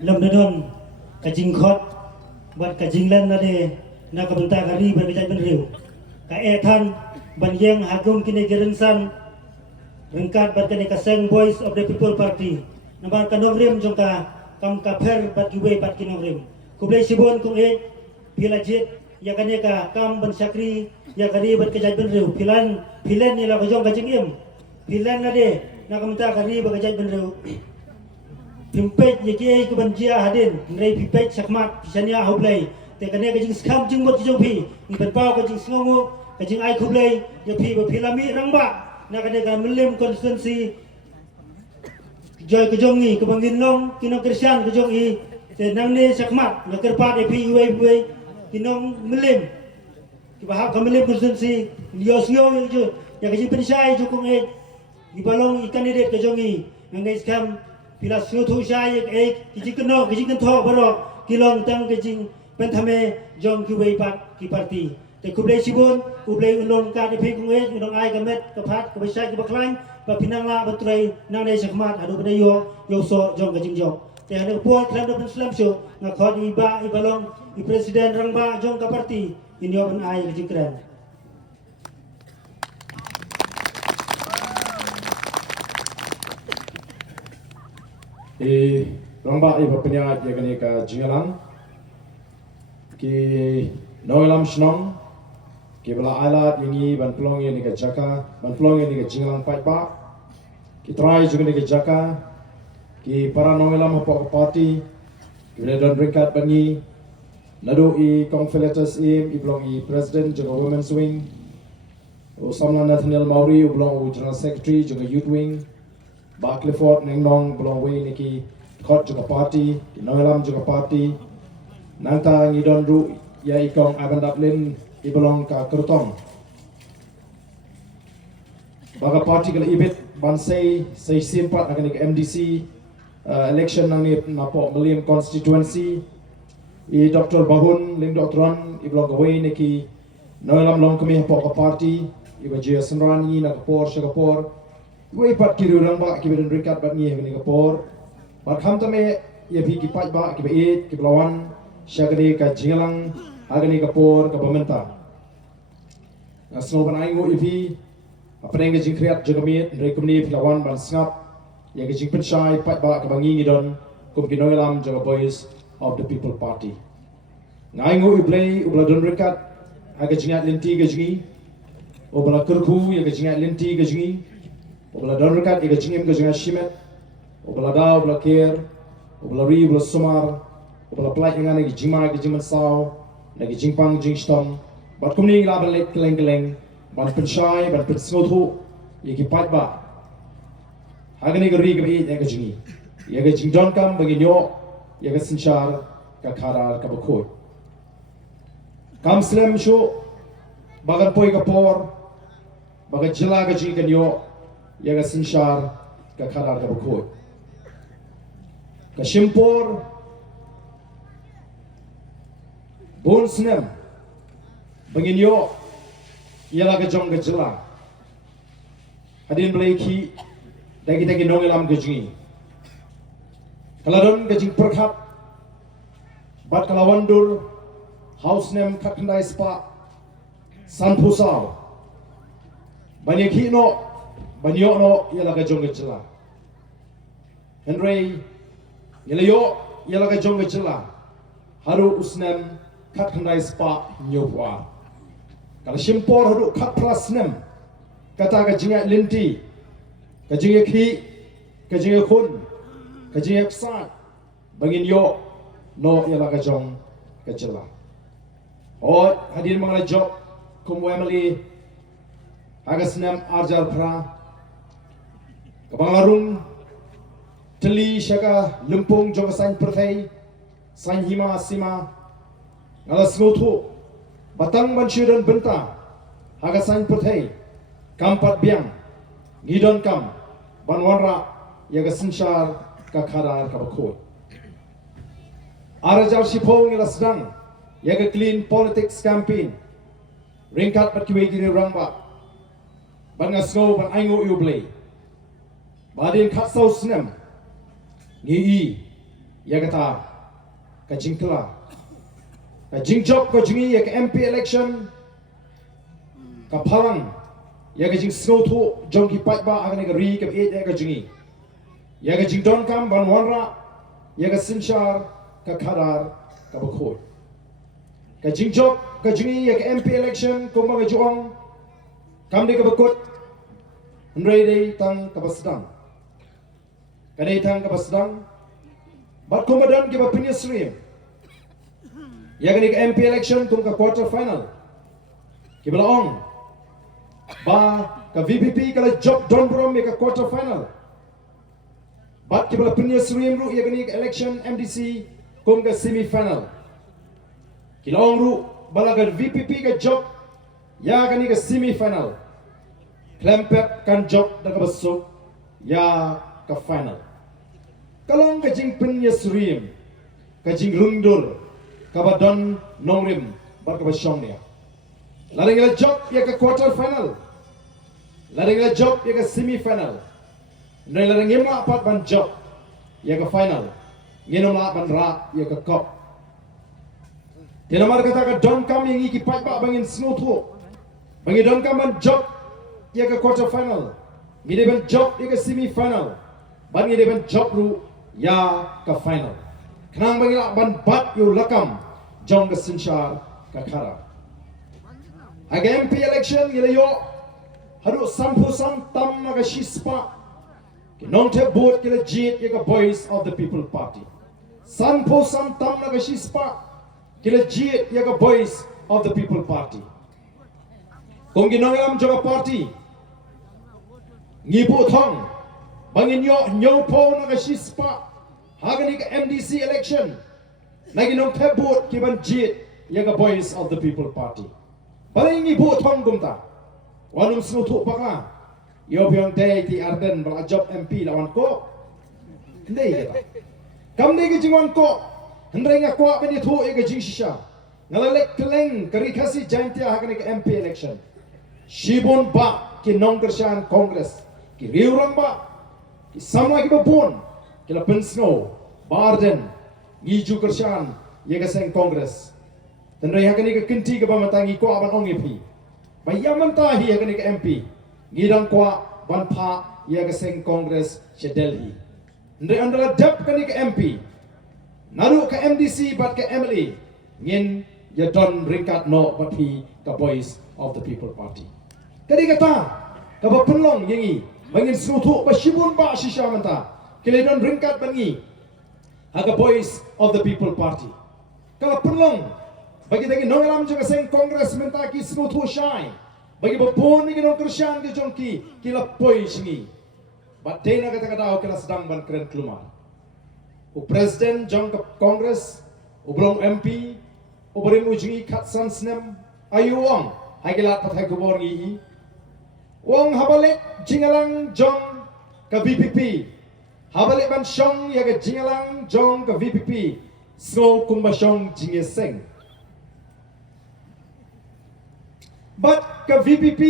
lam nadon kajing khot bat kajing lan na de na kabenta kari ban bijak ban riu ka ethan ban yang hagum kini gerensan rengkat bat kini kaseng Voice of the People Party nambar kanongrim jongka kam kaper bat giwe bat kinongrim kublai sibon kung e pilajit ya kani ka kam ban sakri ya kari bat kajak ban riu pilan ni la kajong kajing im pilan na de na kabenta kari bat kajak ban riu pimpet ye ke banjia hadin ngai pimpet sakmat pisania hoblai te kane ka jing skam jing mot jong pi ni ban pau ka jing sngongu ka jing ai khoblai ye pi ba pilami rangba na kane ka melim constituency joy ka jong ni ka bangin long kinong kristian ka jong i te nang ne sakmat na kerpat e pi we kinong melim ki ba ka melim constituency lios yo ju ya ka jing pensai ju kong e ni balong i candidate ka jong i ngai skam pila suatu saya kijing keno kijing kento barok kilong tang kijing pentame jong kiwei pat ki parti te kublai sibun kublai ulon ka de phing ngai udong ai gamet kapat ka besai ka baklang pa pinang la batrai nang nei sakmat adu bade yo so jong kijing jong te hanu po klam do islam sho na khod iba ibalong i presiden rangba jong ka parti inyo an ai kijing kran Rangba iba penyat ya kani ka jingalang ki noelam shnong ki bala alat ini ban pelong ni ka jaka ban pelong ni ka jingalang pai pa ki try juga ni ka jaka ki para noelam apa party ki bala don ringkat bangi nado I confederates I belong I president juga women's wing o samla Nathaniel Mauri belong o general secretary juga youth wing Ba Clifford Nengnong belong way niki khot juga party Noelam juga party nanta ngidon ru ya ikong akan daplin I belong ka kertong baga party kala ibit bansay say simpat akan ke MDC election nang ni napo William constituency I Dr. Bahun ling doktoran I belong way niki Noelam long kami po ka party I bajia senrani na kapor syakapor Wei pat kiru rang ba ki beden rikat bat ni ni kapor bat kham tame ye bhi ki pat ba ki be it ki blawan syagade ka jingalang agani kapor ka pementa asno ban ai ngo ibi apeng ge jingkriat jagamit rekomni blawan ban snap ye ge jingpen shai pat ba ka bangi ngidon kum ki noilam jaga Voice of the People Party ngai ngo iblei ubladon rikat aga jingat linti ge jingi obla kurku ye ge jingat linti ge jingi obla donrekat iga jingim ga jinga shimet obla da obla ker obla ri obla sumar obla plai ngana gi jima gi jiman saw na gi jingpang jingstom bat kumni la balet keleng keleng ban penchai ban pensothu ye gi pat ba hagani ga ri ga bi ga jingi ye ga jingdon kam bagi nyo ye ga sinchar ka kharar ka bakhoy kam slam shu bagan poi ka por baga jila ga jinga nyo yaga sinshar ka kharar ka bakhoy ka shimpor bon snem bangin yo yala ga jong ga jila hadin bleki dagi dagi nongelam ga jingi kaladon ga jing perkhat bat kalawandur house nem kakndai spa sanpusau banyaki no banyo no yala ka jong chila Henry yalayo yala ka jong chila haru usnem khat khandai spa nyopwa kala shimpor haru khat plasnem kata ka jinga linti ka jinga khi ka jinga khun ka jinga sa bangin yo no yala ka jong chila o hadir mangala job kum wemali agasnem arjar phra Kabangarung teli syaka lempung jong sain perthai sain hima sima ngalas ngothu batang bansyudan benta haga sain perthai kampat biang ngidon kam banwanra yaga sinshar ka khadar ka bakhoy arajar sipong ila sedang yaga clean politics campaign ringkat bat kiwe giri rangba ban ngasgo ban aingo ublay Badin khatsau snem ngi ya kata ka jingkla ka jingjok ka jingi ya ka MP election ka phalang ya ka jing snow thu jong ki pat ba agni ka ri ka e ka jingi ya ka jing don kam ban wanra ya ka sinchar ka khadar ka bakhoi ka jingjok ka jingi ya ka MP election ko ma ka jong kam de ka bakut ndrei dei tang ka basdang ka dei tang ka basdang bat komadan ki ba pinyasrim ya ka ni ka MP election tum ka quarter final ki balaong ba ka VPP ka la job don brom ka quarter final bat ki bala pinyasrim ru ya ka ni ka election MDC kum ka semi final ki laong ru bala ka VPP ka job ya ka ni ka semi final klempet kan job da ka basuk ya ka final kalong ka jing pinyasrim ka jing rungdur ka ba don nongrim bar ka ba shong dia laring la job ya ka quarter final laring la job ya ka semi final ndai laring yema pat ban job ya ka final ngenom la ban ra ya ka cup tinamar kata ka don kam yang iki pat ba bangin snow thu bangi don kam ban job ya ka quarter final ngide ban job ya ka semi final ban ngide ban job ru ya ka final kenang bangi la ban bat yu lakam jong ka sinchar ka khara aga MP election ngile yo hadu sampu sam tam na ka shispa kinong te bot kila jit ya ka voice of the people party sampu sam tam na ka shispa kila jit ya ka voice of the people party kung ginong lam joka party ngipu thong bangin yo nyopo na ka shispa hagani ka MDC election nagi nong thebut kiban jit ya ka voice of the people party paling ngipu thong gumta wanum snutu pakla yo pyong te ti arden bala job MP lawan ko ndei ka kam dei ke jingwan ko hendreng nga ko ben thu e ke jing shisha ngalalek keleng kari khasi jaintia hagani ka MP election shibon ba ki nong kershan congress ki riurang ba ki samla ki babon ki la pensno barden ngiju kershan ye ka seng congress tendrai hakani ka kinti ka ba matangi ko aban ong epi ba yaman ta hi hakani ka MP ngidang ko ban pha ye ka seng congress che delhi ndai andala dap kani ka MP naru ka MDC bat ka MLA ngin ya don ringkat no bat hi ka voice of the people party kadi kata ka ba penlong yengi bangin sutu ba shibun ba shisha manta kile don ringkat bangi aga voice of the people party kala penlong bagi tangi nongalam juga seng kongres menta ki sutu shai bagi ba pon ni nong kershan ki jongki kila poi singi ba dena kata kata kila sedang ban keren kelumar u presiden jong ke kongres u brong MP u bering ujungi khatsan snem ayuang hagilat pathai kubor ngi wong habalik jingalang jong ke VPP habalik ban shong ya ke jingalang jong ke VPP so kumba shong jingeseng but ke VPP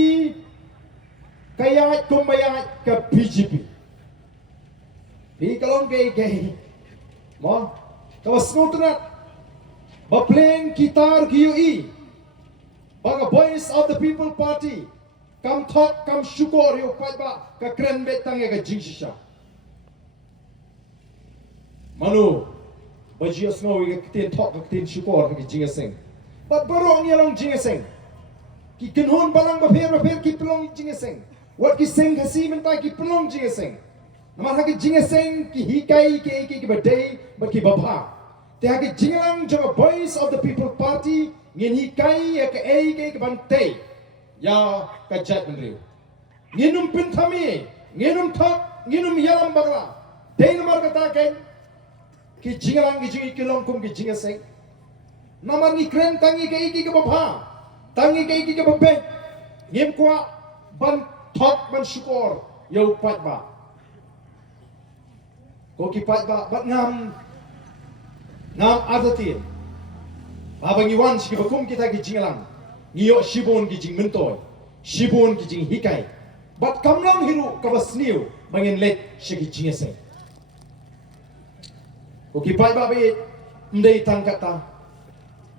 kaya kumbaya ke PGP di kalong ke mo kawas nutrat ba playing gitar GUE baga voice of the people party kam thok kam syukur yo pai ba ka kren betang ya ka jingsha manu baji asno wi ka tin thok ka tin syukur ka jingaseng bat barong ya long jingaseng ki kinhon balang ba fer ki pelong jingaseng wat ki seng khasi menta ki pelong jingaseng namar ha ki jingaseng ki hikai ki badai bat ki baba te ha ki jingalang jo voice of the people party ngin hikai ya ka ki bantei ya kajat menriu nginum pintami nginum thak nginum yalam bagla dei namar kata ken ki jingalang ki jingi kilong kum ki jingaseng namar ni kren tangi ke iki ke baba tangi ke iki ke babe ngim kwa ban thak ban syukur yo pat ba ko ki pat ba bat ngam azatin abang iwan si bakum kita ki jingalang ngiyo shibon ki jing mentoy shibon ki jing hikai bat kamlang hiru ka basniu bangin let shiki jingeseng Okipai babi mdei tangkata.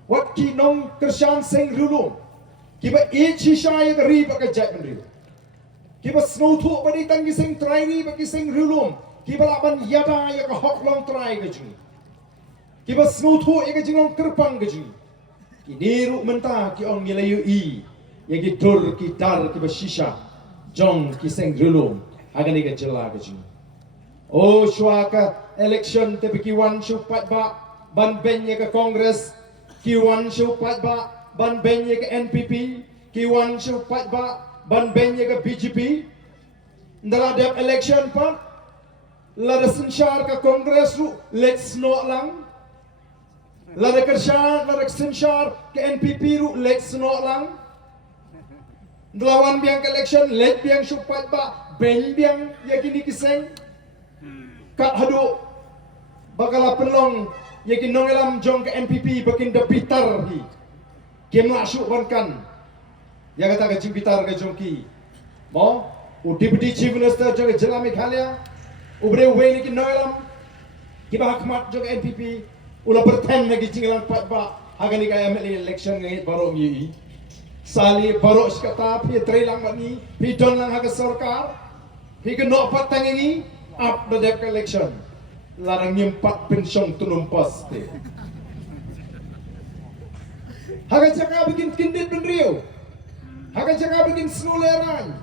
Wat ki nong kersan seng rulum. Kiba ichi shai ri baka jai mendri. Kiba snow thu badi tangi seng trai ri baki seng rulum. Kiba laban yada ya ka hok long trai ka jing. Kiba snow thu ya ka jingong kerpang ka jing. Ki niru mentah ki ong ngilayu i. Ya ki dur ki dar kiba shisha. Jong ki seng rulum. Agani ka jela ka jing. Oh syuaka election tepi kiwan syupat ba ban benye ke Kongres kiwan syupat ba ban benye ke NPP kiwan syupat ba ban benye ke BJP ndala dep election pa lada sensyar ke Kongres ru let's no lang lada kersyar lada sensyar ke NPP ru let's no lang ndalawan biang ke election let biang syupat ba ben biang yakini kiseng kat hadu bakal pelong yakin nongelam jong ke MPP bakin da pitar hi kem la syuk bankan ya kata ke pitar ke jongki mo u deputy chief minister jong jela Meghalaya ubre we ni kin nongelam ki ba hakmat jong MPP ula perten lagi jinglang pat ba hagani kaya meli election ngai baro mi sali baro skata pi trelang mani pi don lang haga sarkar pi ke no pat tangi up the dep election larang nyempat pensiong tunumpas te haga jaka bikin kindit benriu haga jaka bikin snuleran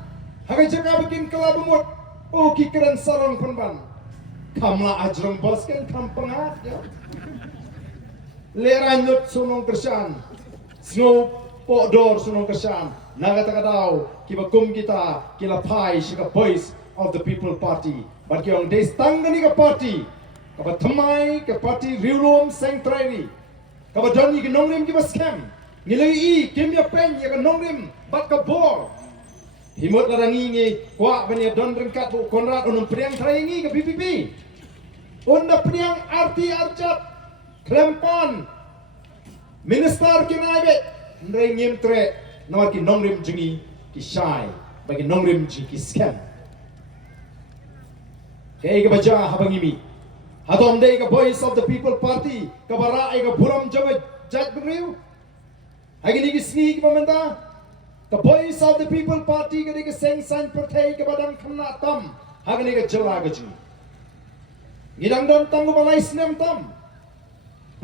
haga jaka bikin kelabumut oh kikeran sarong penban kamla ajrong bos kan kampengat ya leran lut sunong kersan snow podor sunong kersan naga takadau kibakum kita kila pai shika boys of the People Party. But yung des tanggani ka party, kaba thamai ka party riulom seng traini, kaba doni ka nongrim kiba scam, ngilay I kimya pen ya ka nongrim bat ka bor. Himot na rangingi kwa banya don rengkat bu Konrad unong priang traini ka BPP. Unda priang arti arjat krempan minister kinaibet nrengim tre nawar ki nongrim jingi ki shai bagi nongrim jingi ki scam. Kaya ka baca habang imi. Hatom day ka voice of the People Party. Kabara ay ka buram jawa jat beriu. Hagi ni kisni ka pamenta. Ka voice of the People Party ka di ka seng san pertay ka badang kena tam. Hagi ni ka jala ka jing. Ngidang don tanggo balay sinem tam.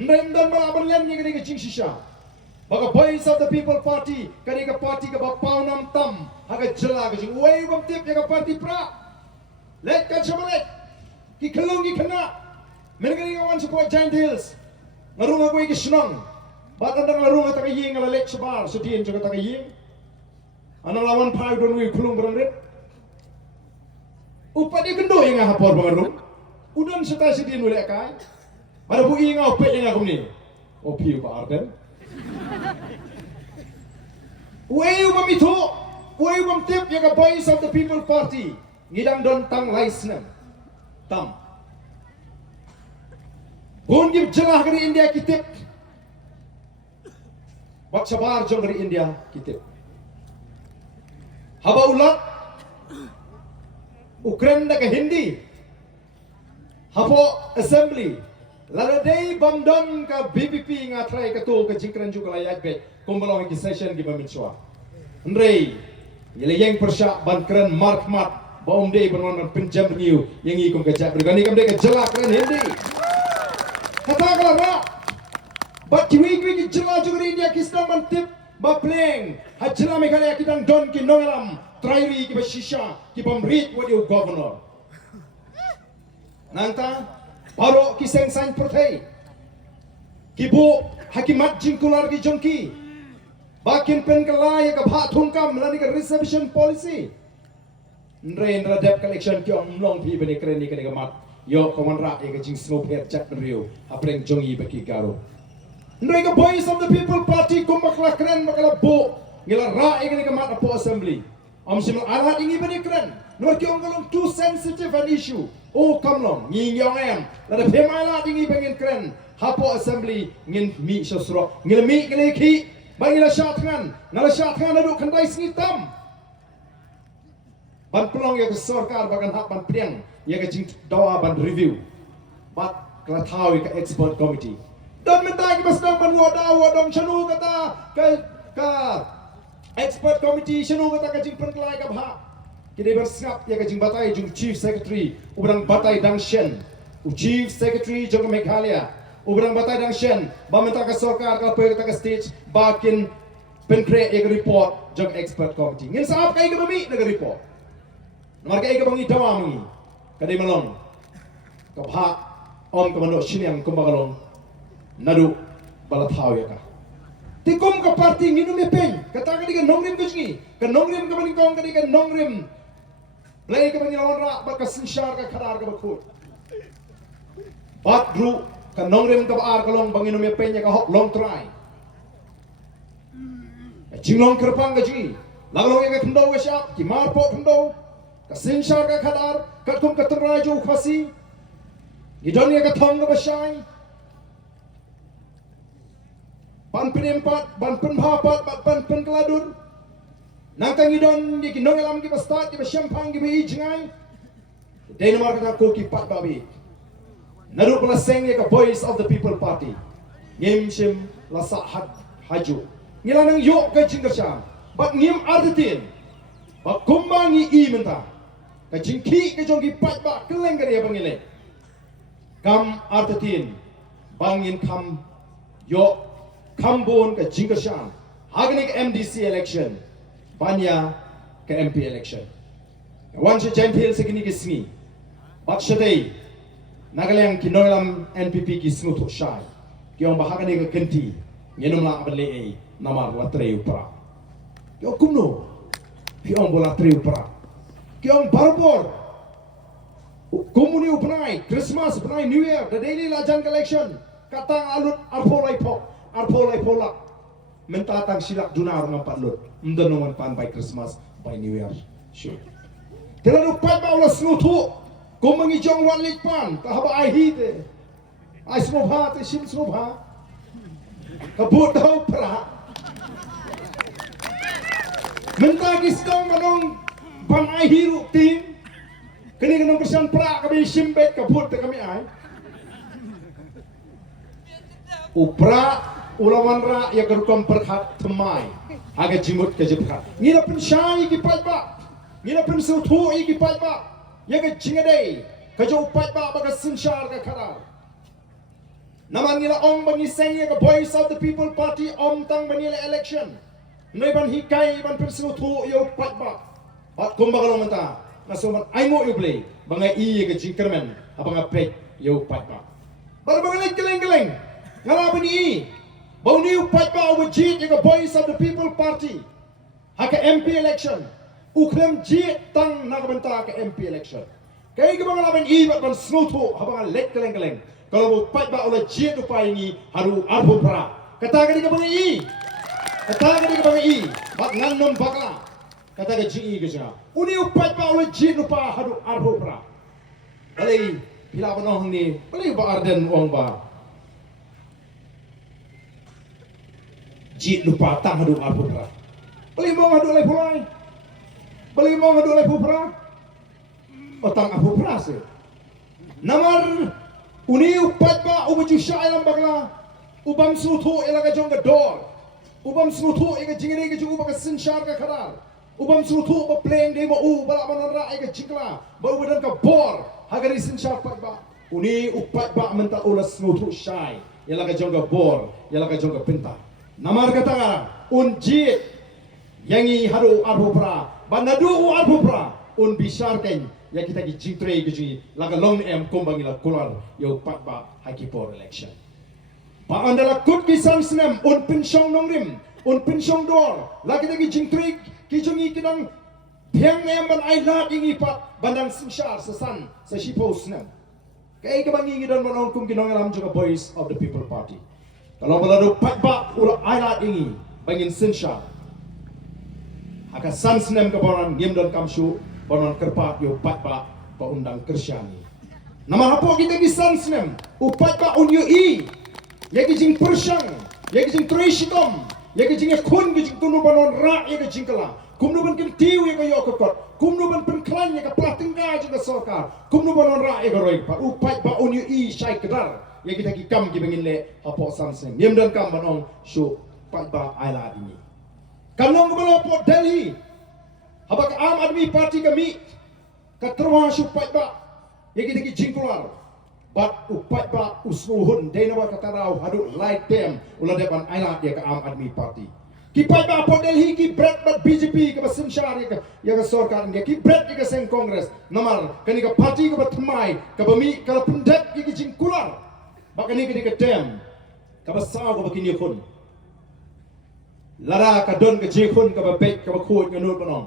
Ndem don malaban yan ni ka di ka jing shisha. Baka voice of the People Party ka di ka party ka bapaw nam tam. Hagi jala ka jing. Uway bang tip ya ka party pra. Let ka chamalet ki kalungi kana menegari kawan support Giant Hills ngarung aku iki senang bat andang larung ta kaying ala let sabar sedien juga ta kaying anang lawan pai don wi kulung berangret upadi kendo yang hapor bangarung udan seta sedien ule kai pada bu inga opet yang aku ni opi ba arden wei umamito wei umam tip ya ka voice of the People Party ngidang don tang laisnem tam bun gib jelah dari India kitip bak sabar jong dari India kitip haba ulat Ukraine da ke Hindi hapo assembly laladai bamdon ka BBP ngatrai ka to ka jingkran juga layak be kumbalong ki session di baminswa ndrei yeleng persya ban keren markmat Baum day bernon penjam new yang ikut kejap bergani kam dek jelak keren Hindi. Kata kalau rak, bat kiwi jelak juga India kisah mantip bapleng. Hajla Meghalaya kita don ki nongalam trairi ki bashisha ki pamrit wadiu governor. Nanta paro ki seng sain pertai. Kibu hakimat jingkular ki jongki. Bakin pen kelaya ka bhat thungkam melani ka reception policy. Ndra dep collection ki ong long pi bene kren ni kene gamat yo komandra e ka jing snow pet chat rio apreng jongi baki garo ndra ka voice of the People Party kumakla kren makala bo ngila ra e kene gamat apo assembly am simul ala ingi bene kren nor ki ong galong too sensitive an issue oh kamlong nging yong em la de pemala ingi bengin kren hapo assembly ngin mi sosro ngila mi kene ki bangila shatngan ngala shatngan adu kandai snitam ban pelong ya ke sarkar bagan hak ban priang ya ke jing dawa ban review bat kala tahu ke expert committee dan mentai ke basdam ban wadong chanu kata ke expert committee chanu kata ke jing penkelai ke bah kini bersngap ya ke jing batai jung chief secretary ubrang batai dangshen chief secretary jung Meghalaya ubrang batai dangshen ba mentang ke sarkar kala pe kata ke stage bakin penkre ya ke report jung expert committee ngin saap kai ke bami na ke report nomor kai ke bangi dawa mangi kadai malong ke bah om komando siniang kumbagalong nadu balathau ya ka tikum ka parti nginu me pen kata ka diga nongrim ka jingi ka nongrim ka bani kong ka diga nongrim play ka bani lawan ra ba ka sinshar ka kharar ka bakhut bat dru ka nongrim ka baar ka long banginu me pen ya ka hok long try jinglong kerpang ka jingi lagalong ya ka thndo ka shap ki mar po thndo ka sinshar ka kharar ka kum ka trai jo khasi gidon ya ka thong ka basai ban penempat, ban penhapat, ban penkeladur. Nangkang idon di kinong alam kita start, kita syampang kita ijngai. Dai nomor kata ko kipat babi. Naru pelaseng ya ka voice of the people party. Ngim shim lasa haju. Ngilanang yok ka jingkasam. Bat ngim artin. Bat kumbangi I menta. Ka jingki ka jong kipat ba keleng ka dia bangile. Kam artin. Bangin kam yok Kambon ke Jingkashan, Hagani ke MDC election, Banya ke MP election. Wan se gentil sekini ke singi, Bakshadei, Nagalang kinolam NPP ki singu tuk syai, Kiong bahagani ke kenti, Ngenum la abale namar latre upra. Kiong kumno, Kiong bola tre upra. Kiong barbor, Kumuni upnai, Christmas upnai, New Year, the daily lajang election, Katang alut arpolai pok. Arpolai polak mentatang silak dunar ng patlut mdanungan pan by Christmas by New Year sure telanu pat ba ulas nutu kung mangijong walit pan kahaba ay hite ay smobha te sim smobha kabut daw pra mentagis daw manong bang ay hiru team kini kanong persian pra kami simbet kabut te kami ay upra ulawan ra ya kerukam perkhat temai aga jimut ke jephat ngina pun syai ki patba ngina pun suthu I ki patba ya ke jingade ke jo patba baga sinshar ka khara naman ngila ong bangi seng ya ke voice of the people party om tang banila election noi ban hikai ban pun suthu yo patba bat kumbagalong menta nasuman ai mo yo play bangai I ya ke jingkermen abang apek yo patba bar bangai keleng-keleng ngalaban I Bau niu patba wajid yang voice of the people party. Haka MP election. Ukrem jid tang nakabenta ke MP election. Kaya kita ngalamin ibat ban snutu habang lek keleng-keleng. Kalau patba oleh jid upaya ini haru arbo pra. Katakan di kabang I. Katakan di kabang I. Bak ngandom bakla. Katakan jing I keja. Uni patba oleh jid upaya haru arbo pra. Balai bila panong ni. Balai ba arden uang ba. Jid lupa tang hadu arpura. Beli mau hadu lay pulai. Beli mau hadu lay pupra. Otang arpura se. Namar uni upat ba ubaju syailam bagla. Ubam sutu elaga jong dor. Ubam sutu ega jingere ega jong ubaka sinshar ka kharar. Ubam sutu ba playing de mo u bala manara ega jingla. Ba ubadan ka bor hagari sinshar pat ba. Uni upat ba menta ulas sutu syai. Elaga jong bor, elaga jong pinta. Namar kata unjit yangi haru arhupra banadu arhupra un bisarken ya kita ki jitre ki laga long em kombangi la kular yo patba hakipor election pa andala kut ki sansnem un pinsyong nongrim un pinsyong dor la kita ki jitre ki jungi kinang thiang em ban ai lat ingi pat bandang sinshar sesan sa shipo snem kay kabangi ngidon manong kum kinong alam juga voice of the people party. Kalau berlalu patba ulah ayat ini bangin sinshar. Haka sansnem kebaran ngim dan kamshu banan kerpat yo patba pa undang kersyani. Nama hapo kita ki sansnem upatba unyo I. Yaki jing persyang, yaki jing treshikom, yaki jing kun ki jing tunu banon ra yaki jing kala. kumno ban kin tiu ya kayo kot kumno ban pen klan ya ka pratingga juga sorkar kumno ban on ra ya roi pa upai ba on yu I shai kedar ya kita ki kam ki bengin le apo samseng niam dan kam ban on shu pa ba aila ini kanong ko po Delhi habak Aam Aadmi Party kami ka terwa shu pa ba ya kita ki jingkular but upai ba usmuhun dena wa katarau hadu light them ulah depan aila dia ka Aam Aadmi Party ki pai ba po Delhi ki bread bat BJP ka basimshar ya ka sorkar nge ki bread ka seng congress namar kani ka party ka batmai ka bami ka pundak ki jingkular bakani ka dem ka basaw ka bakini khun lara ka don ka jekhun ka ba bek ka ba khot nganut banong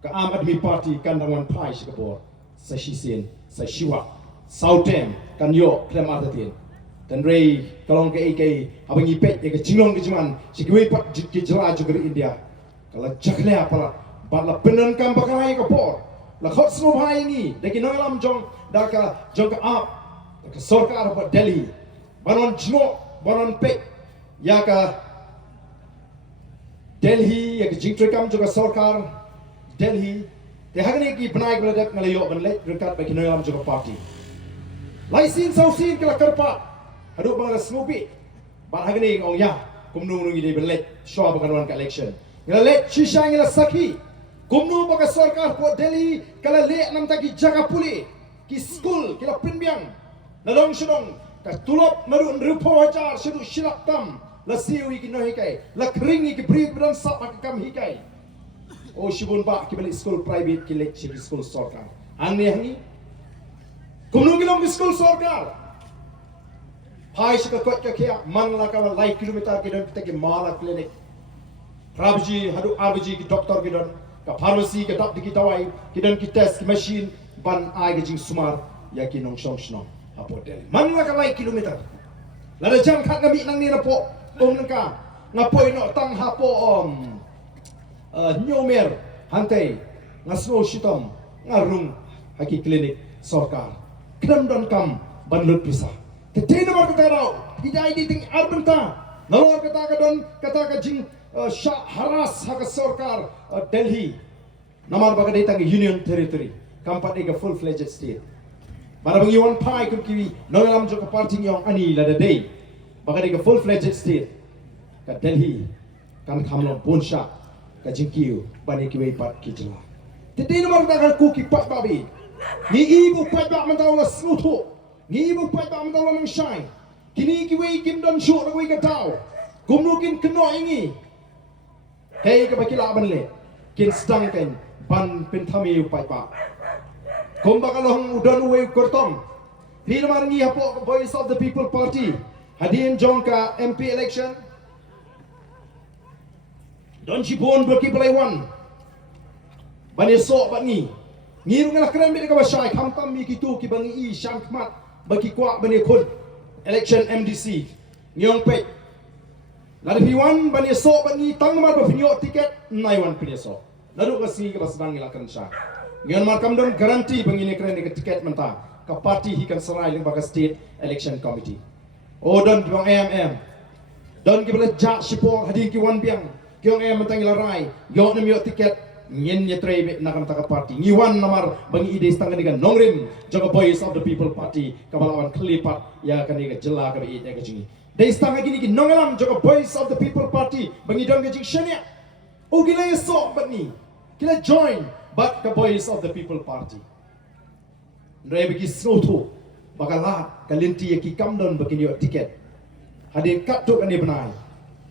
ka Aam Aadmi Party kan dangwan pai shi ka bor sa shisien sa shiwa sautem kan yo krematatin dan rei kalong ke ikai abang ipet ya ke jinglong ke jiman sikwe pat ke jera juga di India kalau jakle apa batla penan kam bakai ke por la khot sno bhai ni deki nolam jong daka jong ka ap ka sarkar pa Delhi banon jno banon pe ya ka Delhi ya ke jingtrekam juga sarkar Delhi te hagane ki banai beladak ngalayo banle rekat beki nolam juga party laisin sausin kala karpa haduk bangla snoopy bat hagani ong ya kumnu ngi de belet show bakan ka election ngala let shisha ngala saki kumnu baka sarkar po Delhi kala le nam ta ki jaga puli ki school kila pinbiang nadong shudong ka tulop naru rupo hajar shidu shilak tam la siwi ki no hikai la kringi ki bri bran sa pak kam hikai o shibun ba ki beli school private ki let shi school sarkar anne hangi kumnu kilong ki school sarkar hai sika kot ka kia man la ka lai kilometer ki don kita ki mala clinic rabji hadu abji ki doktor ki don ka pharmacy ka dap ki dawai ki don ki test ki machine ban ai ki jing sumar ya ki nong shong shong apo Delhi man la ka lai kilometer la da jang khat ngami nang ni na po nang ka ngapoi no tang ha po nyomer hantai ngasno shitom ngarung haki clinic sarkar kram don kam ban lut pisah Ketina mar kata rau, tidak ini ting arbenta. Nalor kata ka jing haras hak sarkar Delhi. Namar baga datang Union Territory, kampat ega full fledged state. Bara bang iwan pai kum kiwi, nolam joka party yang ani lada day. Baga ega full fledged state. Ka Delhi, kan kamlong ponsha, ka jingkiu bani kiwi pat kijla. Ketina mar kata ku ki pat babi. Ni ibu pat bak mentawla snutu. Ngi bu pai ba mdaw lang shine kini ki wei kim don shu na wei ka taw kumno kin kno ingi hey ka bakila ban le kin stang ken ban pin thami pai ba kum ba kalong udon wei kortong pin mar ngi hapo Voice of the People Party hadin jongka MP election don chi bon baki play one ban so ba ngi ngi ngala kran be ka ba shai kham tam mi ki tu ki bangi I sham khmat bagi kuat bani khun election MDC nyong pe lada piwan bani so bani tangmar ba pinyo tiket naiwan pinyo lalu kasi ka basdang ilakan sya nyon mar kam don garanti bangine kren ke tiket menta ka party hi kan sarai ling baga state election committee o don bang don ki bela ja sipor hadi ki wan biang kyong mentang ilarai yo nem yo tiket nyen nyetrebe nakam taka party ngiwan namar bangi ide stang ni kan nongrim jaga Voice of the People Party kabalawan klipat ya kan ni jela ka ide ka jingi dei stang gini ki nongalam jaga Voice of the People Party bangi dong ka jing shania o gila so bani kila join but ka Voice of the People Party rebe ki snoto bagala kalinti ya ki kamdon bakin yo tiket hadin kat tu kan ni benai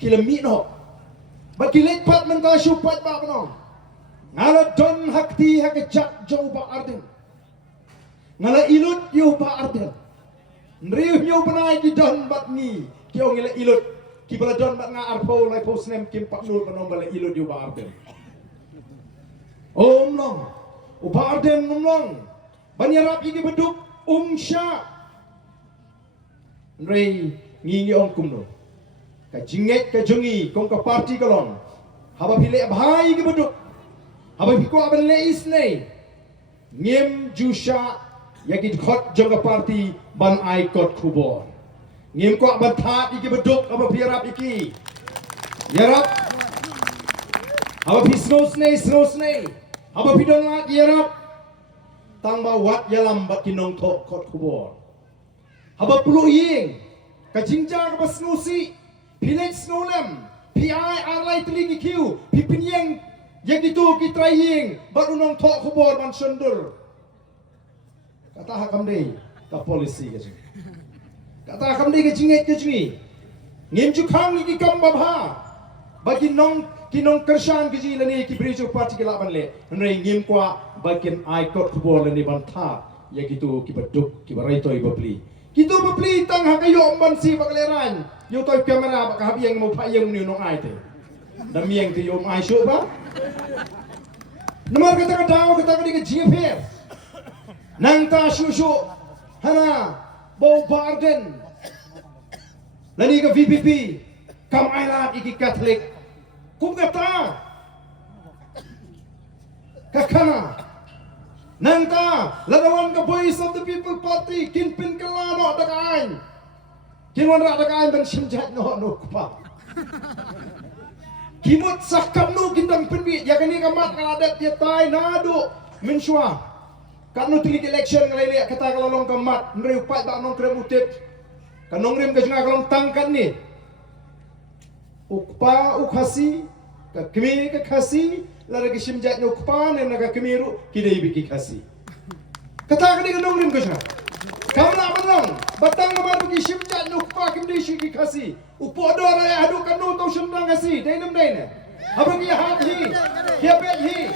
kila mino baki lek pat menta shu pat ba banong ngala don hakti hakajak jau ba arden ngala ilut yo ba arden nriu yo banai ki don bat ni ki ong ngala ilut ki bala don bat nga arpo lai post nem kim pak nur banom bala ilut yo ba arden long u ba arden long banyarap iki beduk sha nrei ngi ong kumno ka jinget ka jungi kong ka party kalon haba pile bhai ki beduk haba piko aban le isne ngem jusha yakit khot joga party ban ai kot khubor ngem ko aban tha iki beduk aba pirap iki yarap Haba pi snow snake. Haba pi don lat yerap. Tang ba wat yalam bat kinong tok kot kubor. Haba pulu ying. Ka jingja ka ba snow si. Pilek snow lem. Pi ai arlai teligi kiu. Pi pinyeng. Yang itu kita ying. Bat unong tok kubor ban sundur. Kata hakam deh. Ka polisi ka jing. Kata hakam deh ka jinget ka jingi. Ngim jukang iki kam babha. Bagi kinong kersan kiji lani ki berijo parti ke laban le. Nrai ngim kwa bagian aikot kubor lani bantha. Ya gitu ki baduk ki barai toy babli. Kitu babli tang hakayo omban si bakleran. Yo toy kamera bak habiang mo payang ni nong ai te. Damieng ti yom ai syo ba? Namar kata daw kata ka GPS. Nang ta syu hana bau barden. Lani ka VPP. Kam ailat iki Catholic. Kum kata kakana nangta ladawan ka Voice of the People Party kinpin kalano dakain kinwan ra dakain dan simjat no kupa kimut sakam nu kindang penbi ya kani kamat kaladat ya tai nadu minswa kanu tilik election ngalai kata kalalong kamat nreu pat ba nong krem utip kanong rem ka junga kalong tangkan ni ukpa ukhasi ka kemi ka khasi lara ki simjat no ukpa ne na ka kemiru kidai bi ki khasi kata ka ni kanong rem ka junga kamla manong batang namar ki simjat no ukpa kemdai shi ki khasi upo dora ya hadu kanu tau sendang khasi dai nam dai ne habang ki hat hi ki bet hi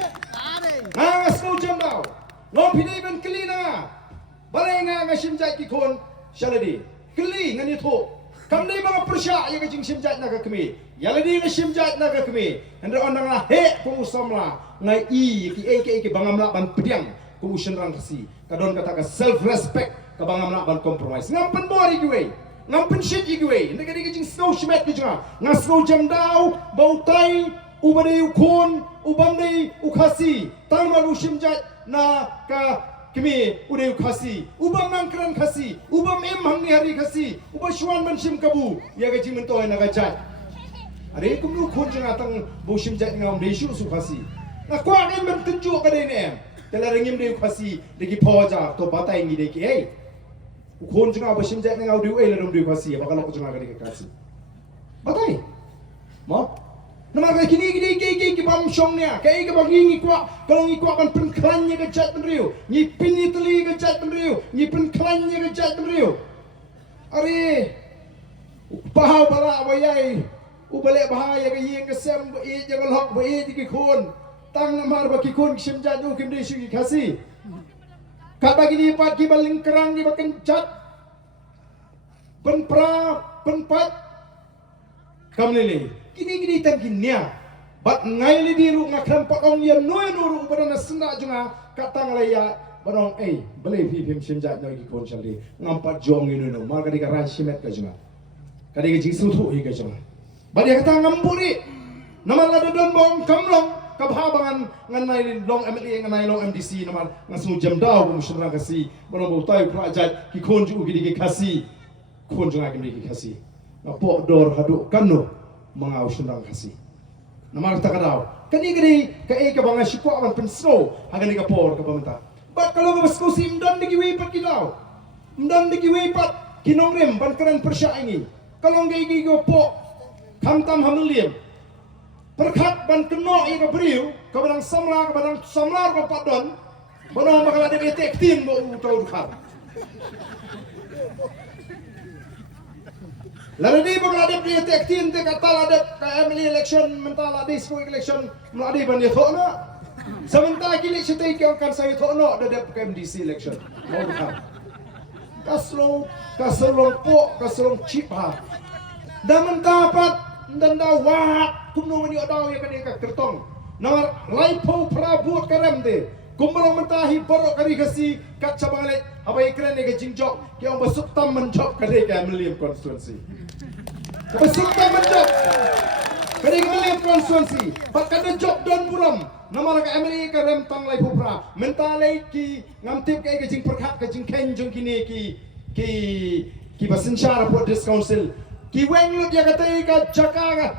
ngas no jandau no pidai ben klina balai nga simjat ki kon shaladi kli ngani tho kamdai mga persya yang kajing simjat na kakami yaladi nga simjat na kakami hendra onang la he pengusamla ngai i ki bangamla ban pediang pengusenrang kasi kadon kata ka self respect ka bangamla ban compromise ngampen bori giwe ngampen shit giwe ndega di kajing snow shmet kijanga nga snow jamdau bautai ubade ukon ubamdai ukasi tangmaru simjat na ka kami udah kasi, ubam nangkran kasi, ubam hangni hari kasi, ubam shwan mansim kabu, ya gaji mentoy na gajat. Are kumlu khon jang atang bosim jat ngam desu su kasi. Na kwa ngin ben tunjuk ka dei ne. Tela ringim dei kasi, degi phoja to batai ngi dei ki ei. Khon jang bosim jat ngau dei ei lerum dei kasi, bakal ko jang ka dei kasi. Batai. Mo? Nama ka kini ki bam shong nya kai ka bagi ngi kwa kalau ngi kwa ban pen klan nya ka jat ben riu ngi pin ni teli ka jat ben riu ngi pen klan nya ka jat ben riu are pahau bala bayai ubale bahaya ka yeng ka sem e jangal hok ba e ki khon tang namar ba ki khon sim jat du kim dei shi ki khasi ka bagi ni pat ki baling kerang ni baken jat pen pra pen pat kamlele kini tangkinya bat ngai li diru ngakram pakong yan noy nuru barana senda junga katang laya barong beli pim simjat no gi kon chaldi ngampat jong ni no mar kadi ka ran simet ka junga kadi ka jing sutu hi ka junga badi kata ngamburi namar la don bong kamlong kabhabangan nganai long MLA nganai long MDC namar ngasu jam daw bu musra kasi barong botai project ki kon ju gi kasi kon junga gi kasi na po dor hadu kanu mga usundang kasi. Namar takadaw. Kani ka ka banga shiko aman pensno hagani ka por ka pamenta. Ba kalau ka basko si mdan digi wipat kidaw. Mdan digi wipat kinongrem ban karan persya ini. Kalau ngai go po kamtam hamliam. Perkhat ban keno i ka briu ka barang samlar ka padon. Bano bakal ada etek tim bo utau khat. Lalu di berladep dia tektin te kata ladep KML election mental ladis ko election meladi ban dia thona. Sementara kini sitai kau kan saya thona dadep KMDC election. Mau bukan. Kaslong po kaslong chip ha. Dan mentapat dan dawat kumno ni odaw ya kan ka kertong. Nawar laipo prabut karam de. Kumbalong mentahi borok kari kasi kat sabangalit abai keren ni jingjok ki ang basuk tam menjok kari ka Milliam constituency. Basuk tam menjok kari ka Milliam constituency. Bakada jok don buram namara ka Amerika rem tang lai pupra mentalai ki ngamtip ka jing perkhat ka jing ken jong kini ki basinsyara po dis council ki weng lut ya katai ka jakaga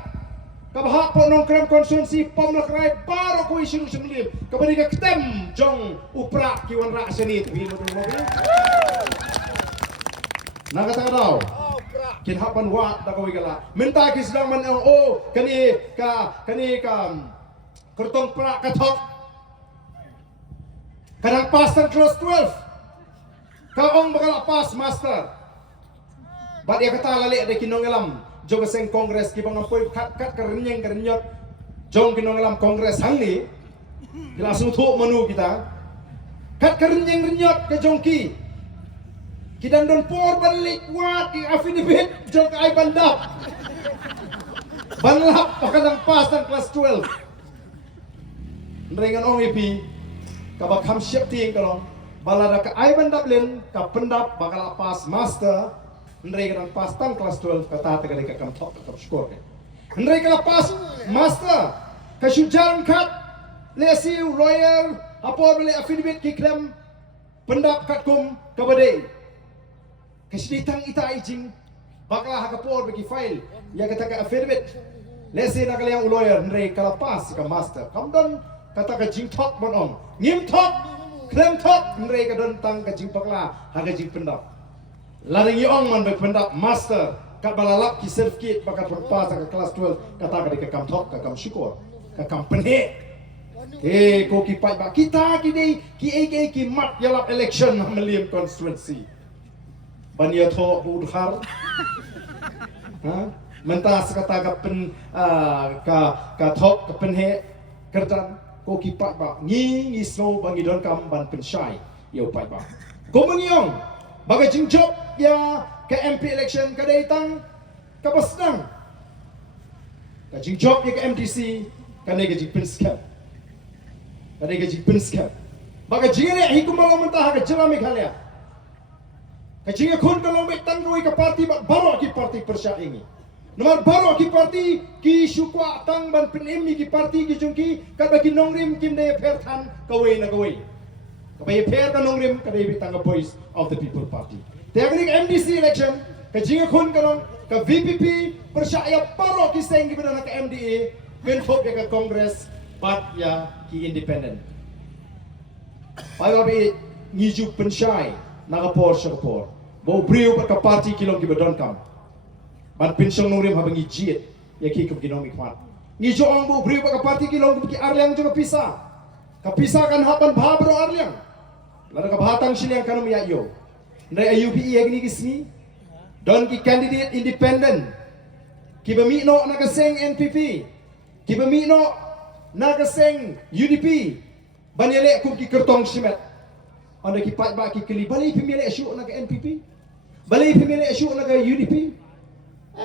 Kabahak po nong kram konstituensi pom lakray paro ko isu semlim. Kabadi ka ketem jong upra kiwan ra seni tu hilo tu mobil. Nakata daw. Kinhapan wa da ko igala. Minta kisdang man oh kani ka kertong pra katok. Kadang pas dan close 12. Kaong bakal pas master. Bat dia kata lalik ada kinong alam. Jong seng kongres ki bang apoy kat kerenyeng kerenyot. Jong kinong alam kongres hang ni. Langsung thuk menu kita. Kat kerenyeng renyot ke jongki. Kita don por balik wat di affidavit jong ai bandap. Banlap pakadang pas dan kelas 12. Nrengan ong ipi kabak ham siap tieng kalong balada ka ai bandap len ka pendap bakal pas master. Ndrei ka pas tang kelas 12 kata ta ka kam top ka skor ke ndrei ka pas master ka sujan kat lesiu lawyer apor bele affidavit ki klem pendap kat kum ka bade ka siditang ita ijing bakla ha ka por beki file ya kata ka affidavit lesi na ka yang lawyer ndrei ka pas ka master kam don kata ka jing top mon om ngim top klem top ndrei ka don tang ka jing bakla ha ka jing pendap Laring yong man berpendak master kat balalap ki sertifikat bakat berpas ke kelas 12 kata ka kam tok ka kam syukur ka kam penhe ko ki pai ba kita ki mat yalap election Meliam constituency bania tho budhar ha mentas kata ka pen ka tok ka penhe kerjan ko ki pai ba ngi snow bangi don kam ban pensyai yo pai ba ko mengiong bagai jingjob ya ke MP election ke datang ke Basdang ke jingjob ya ke MDC kan dia gaji pinskap kan dia gaji pinskap bagai jingre hikum malam mentah ke jelam Meghalaya ke jingre kun kalau betang ke parti baru ki parti persya ini nomor baru ki parti ki syukwa tang ban penimi ki parti ki jungki kat bagi nongrim kim de perthan kawe na kawe Kapay pair ka nong rim kada ibitang ka Voice of the People Party. Tiagrik MDC election ka jinga kun kanong ka VPP persyaya paro ki seng ki ka MDA ben hop ya ka Congress but ya ki independent. Payabi ngiju pensyai nakapor siya kapor. Bo briu pat ka party kilong ki badon kam. Ban pensyong nong rim habang ijit ya ki ka ginong ikmat. Ngiju ang bo briu pat ka party kilong ki Arliang juga pisa. Kapisa kan hapan babro Arliang. Lada ka bahatang siliang kanum ya yo. Ndai UPE agni kisni. Don ki candidate independent. Ki bamino na kaseng NPP. Ki bamino na kaseng UDP. Banyele kum ki kertong simet. Anda ki pat ba ki keli bali pemilih asyuk na ka NPP. Bali pemilih asyuk na ka UDP.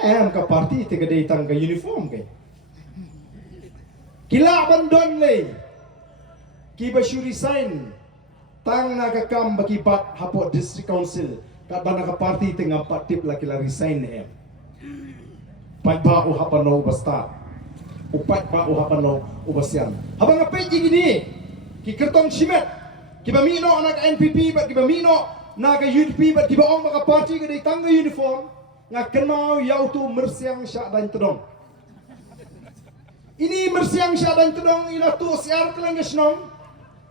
Am ka parti te ka datang ka uniform ke. Kila bandon le. Ki basyu resign tang nakakam bagi bat hapo district council kat bana ka party tengah patip laki la resign em pat ba u hapan no basta upat ba u hapan no ubasian habang apet gini ki kertong simet ki bamino anak NPP bat ki bamino na ka UDP bat ki baong maka party ka datang ka uniform ngaken mau yau tu mersiang syak dan tedong ini mersiang syak dan tedong ina tu siar kelang gesnong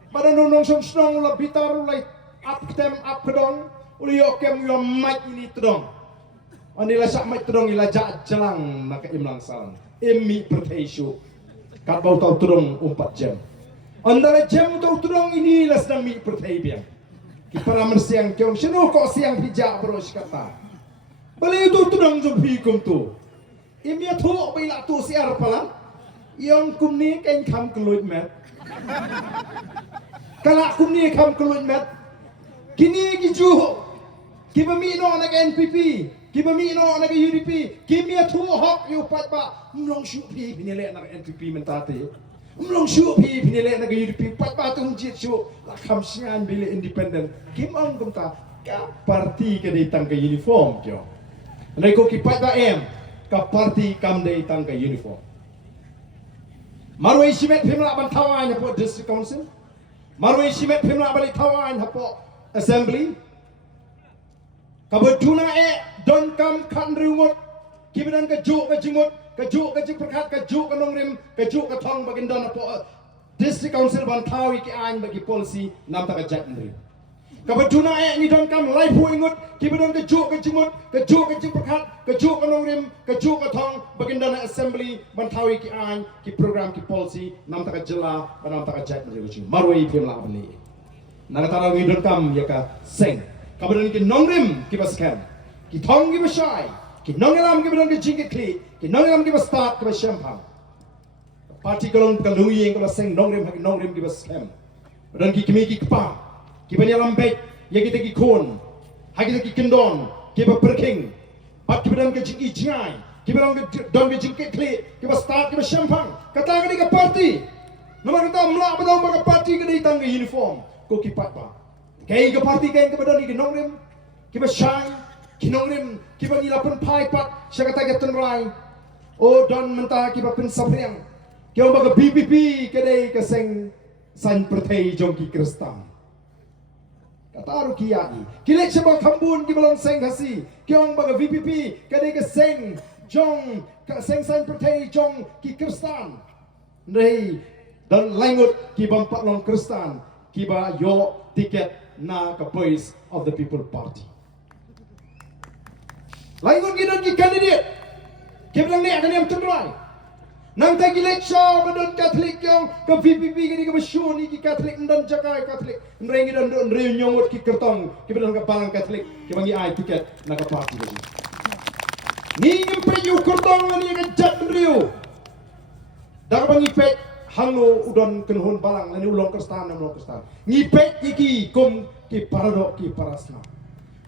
pada nonong song la bitar ulai up tem up kedong uli okem yo mic ini tedong anila sak mic tedong ila jak jelang nak imlang salam emi pertaisu kat bau tau tedong 4 jam andala jam tau tedong ini la sedang mi pertai biang ki para mersiang kyong seno ko siang hijak bros kata bali tu tedong jom hikum tu emi atho baila tu siar pala yang kum ni kain kam keluit met Kalak kum ni kam keluit met kini giju kibamino na ka NPP kibamino na ka UDP kimia tu hok yu pat ba mlong shu pi pinile na ka NPP mentate mlong shu pi pinile na ka UDP pat ba tu jit shu la kam sian bile independent kim ang kum ta ka parti ka datang ka uniform kyo nai ko ki pat ba em ka parti kam datang ka uniform Marwai simet pimla ban tawan hapo district council. Marwai simet pimla balik tawan hapo assembly. Kabutuna don kam kan riungot kibenan ke juk ke jimut ke juk ke jik perkat ke juk ke nongrim ke juk ke thong bagin don apo district council ban thawi ki ain bagi policy nam ta ke jat ndri kabaduna ni don kam life hu ingut kibenan ke juk ke jimut ke juk ke jik perkat ke juk ke nongrim ke juk ke thong bagin don assembly ban thawi ki ain ki program ki policy nam ta ke jela ban nam ta ke jat ndri ku marwai phem la bali nagatara ni don kam ya ka seng kabadan ki nongrim ki baskem ki thong ki basai ki nongelam ki badan ki jingit kli ki nongelam ki bastat ki bashampang parti kolong kalungi yang kalau seng nongrim ki baskem badan ki kimi ki kpa ki banyalam baik ya kita ki kon ha kita ki kendon ki ba perking pat ki badan ki jingi jingai ki badan ki don ki jingit kli ki bastat ki bashampang kata ka ka parti nomor kita mla badang ba parti ka ditang ki uniform ko ki pat ba kay ka parti kay ka badan ki nongrim ki basai kinongrim kiba nilapun pai pat syakata gatan rai o don menta kiba pin sapriang kyo baga BPP kedai keseng san pertai jong ki kristam kata aru kiyagi kilek seba kambun ki belong seng hasi kyo baga BPP kedai keseng jong keseng san pertai jong ki kristam nei dan langut kiba empat long kristam kiba yo tiket na ka voice of the people party Laingon gidon ki candidate. Kiblang ni akan yang terbaik. Nang tagi lecture badon Catholic yang ke VPP gini ke besyo ni ki Catholic dan jakai Catholic. Nrengi dan nreu nyongot ki kertong kiblang ke palang Catholic ki bangi ai tiket nak parti lagi. Ni nyempe yu kertong ni ke jat nreu. Dak bangi pek hanglo udon kenhun palang ni ulong kerstan ulong kerstan. Ni pek iki kum ki paradok ki parasna.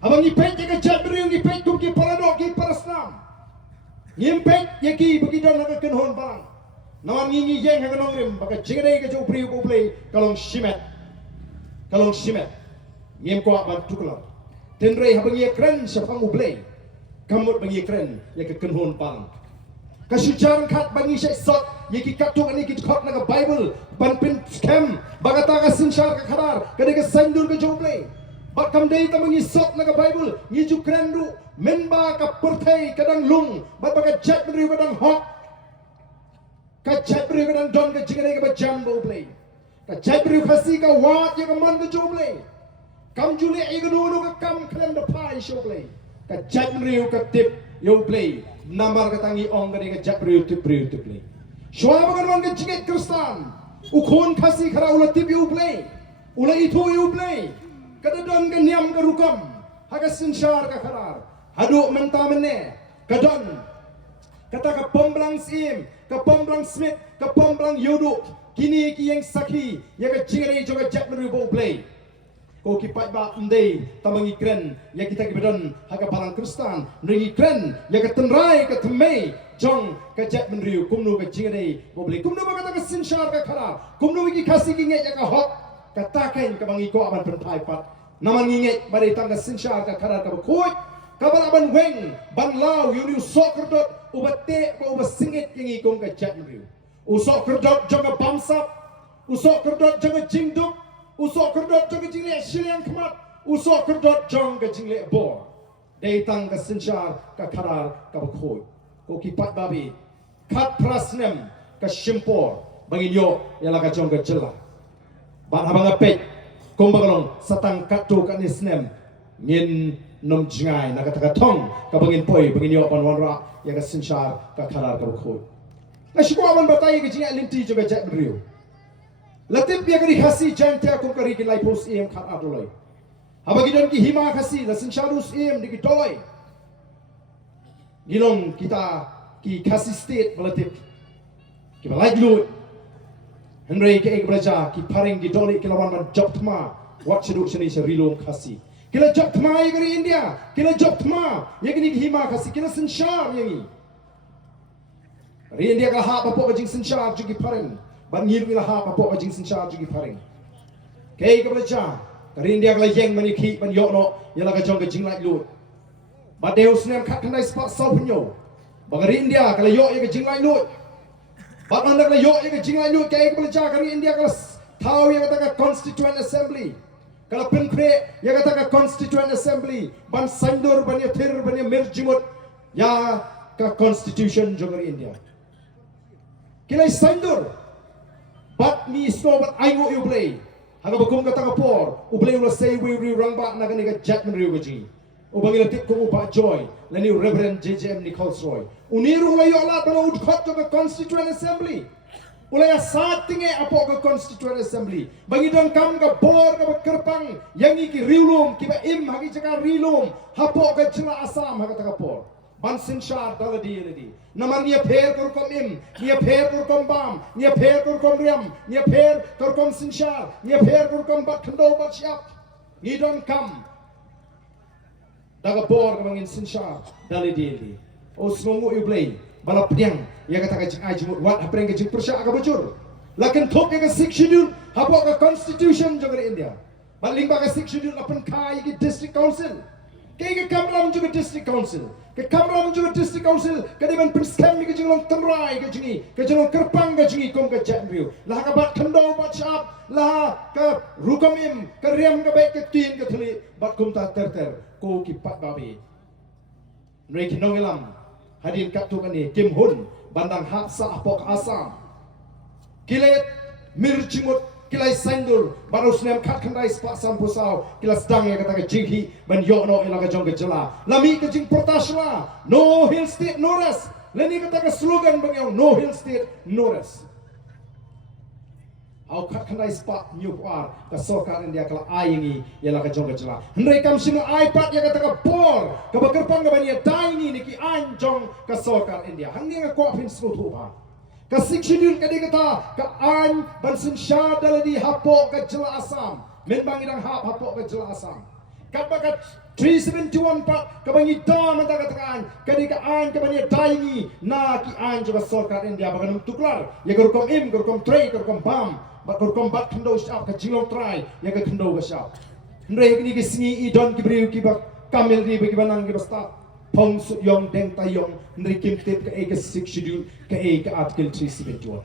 Abang ipet jaga jat beriung ipet kum ki paradok ki parasnam. Ngimpet yaki begidan nak kenhon bang. Nawan ngingi jeng hang nongrim baka jingdai ke jo priu ko play kalong shimet. Kalong shimet. Ngim ko ban tuklar. Tenrei habang ye kren sapang ublay. Kamut bang ye kren ya ke kenhon bang. Kasujar kat bangi syek sot yaki katuk ani ki khot na Bible ban pin scam bagata ka sinshar ka kharar kade ke sandur ke jo play. Bakam day ta mangisot na ka Bible ngiju krendu memba ka pertai kadang lung bat baka chat beri kadang hot ka chat beri kadang don ka jingare ka jambo play ka chat beri khasi ka wat ya ka man ka jo play kam jule e gnu ka kam krem da pai show play ka chat beri ka tip yo play nambar ka tangi ong ka chat beri tip play shwa ba kan ka jinget kristan ukhon khasi khara ula tip yo play ula itu yo play kadadon ka niam ka rukam haga sinshar ka kharar hadu menta mene kadon kata ka pomblang sim ka pomblang smith ka pomblang yodu kini ki yang sakhi ya ka jingre joga jat meru bo play ko ki pat ba ndei tamangi kren ya kita ki bedon haga parang kristan ngi kren ya ka tenrai ka thmei jong ka jat meru kumnu ka jingre bo play kumnu ba kata ka sinshar ka kharar kumnu ki khasi ki nge ya ka hot katakan ka bangi ko aban pentai pat naman nginget badai tangga sinshar ka karar ka bakoi kabal aban weng ban law yuri usok kerdot ubate ba uba singit yang ikong ka jat mriu usok kerdot jaga bamsap usok kerdot jaga jingduk usok kerdot jaga jingle shilian kmat usok kerdot jaga jingle bor dai tangga sinshar ka karar ka bakoi ko kipat babi kat prasnem ka shimpor bangin yo yala ka jong ka jela ban abang apek kombagalong satang katu kan isnem ngin nom jingai na kata tong ka bangin poi bangin yo pan wanra ya ka sinshar ka kharar ka khoi na shiko aban batai ke jingai linti joga jat brio latip ya kari hasi jantia kum kari ki lai pos em khat adolai habagi don ki hima khasi la sinsharus em diki toy gilong kita ki khasi state balatip ki balai lut Henry ke ek beraja ki paring ki doli ki lawan man job thma wat cheduk cheni se rilong khasi kila job thma ye gari India kila job thma ye gani hima khasi kila sinshar yangi ri India ka ha pa po jing sinshar ju ki paring ban ngir ila ha pa po jing sinshar ju ki paring ke ek beraja ri India ka yeng mani ki ban yo no yala ka jong ka jing lai lut ba deus nem khat kanai spot sau punyo ba ri India ka yo ye ka jing lai lut Bat anda kalau yo yang jingai lu kayak belajar kari India kalau tahu yang kata Constituent Assembly kalau penkre yang kata Constituent Assembly ban sandur ban yatir ban mirjimut ya ka constitution jogari India. Kilay sandur bat mi snobat aingo ublay haga bakum ka takapor ublay ula say we rangba na kani ka Jackman Rio gaji ubangila tip ko upa joy lani Reverend JJM Nichols Roy uniru ula yola bala udkhot ka constituent assembly ulaya saat tinge apo ka constituent assembly bagi don kam ka bor ka kerpang yangi ki riulum ki ba im hagi jaka rilum hapo ka jela asam haga takapor ban sinshar daladi ladi namar nia pher kur kom im nia pher kur kom bam nia pher kur kom riam nia pher kur kom sinshar nia pher kur kom bat khando bat siap ni don kam daga bor ka mangin sinshar daladi ladi o snongu ublay bala pdiang ya kata ka jing ajmut wat apreng ka jing persya ka bujur lakin thok ka 6 schedule hapo ka constitution jogar India baling ba ka 6 schedule apan kai ki district council kay ka kamram juga district council ke kamram juga district council kadi ban priskam mi ke jinglong tamrai ke jingi ke jinglong kerpang ke jingi kom ke janriu lah ka bat khando bat shap lah ka rukamim ka riam ka baik ke tin ke thli bat kum ta ter ko ki pat babi noi ki nongelam hadin katu kani kim hun bandang hapsa apok asam kilet mirchimut kilai sandur baru snem kat kandai spa sampusau kilas dang ya kata ke jinghi ban yo no ila ka jong ke jela lami ke jing portasla no hill state no rest leni kata ke slogan bang yang no hill state no rest au kat kandai spa new war ka sokar India kala ayingi ila ka jong ke jela hendai kam sino ipad ya kata ke por ka bakerpang ka ban ya daingi niki anjong ka sokar India hangni ka ko pin srutu ha ka 6 schedule ka kata ka an bansin sya daladi hapo ka jela asam men bang idang hapo ka jela asam kat bakat 371 pat ka bangi da mata katakan kadi ka an ka bani daingi na ki an juga sorkar India bagan tuklar ya gorkom im gorkom tray gorkom bam bat gorkom bat khando syap ka jinglo try ya ka khando ka syap ndre ni ki singi idon ki briu ki bak kamel ri bagi banang ki basta Pong Suk Yong Deng Tayong Nrikim Tip ke 6 schedule ke article 371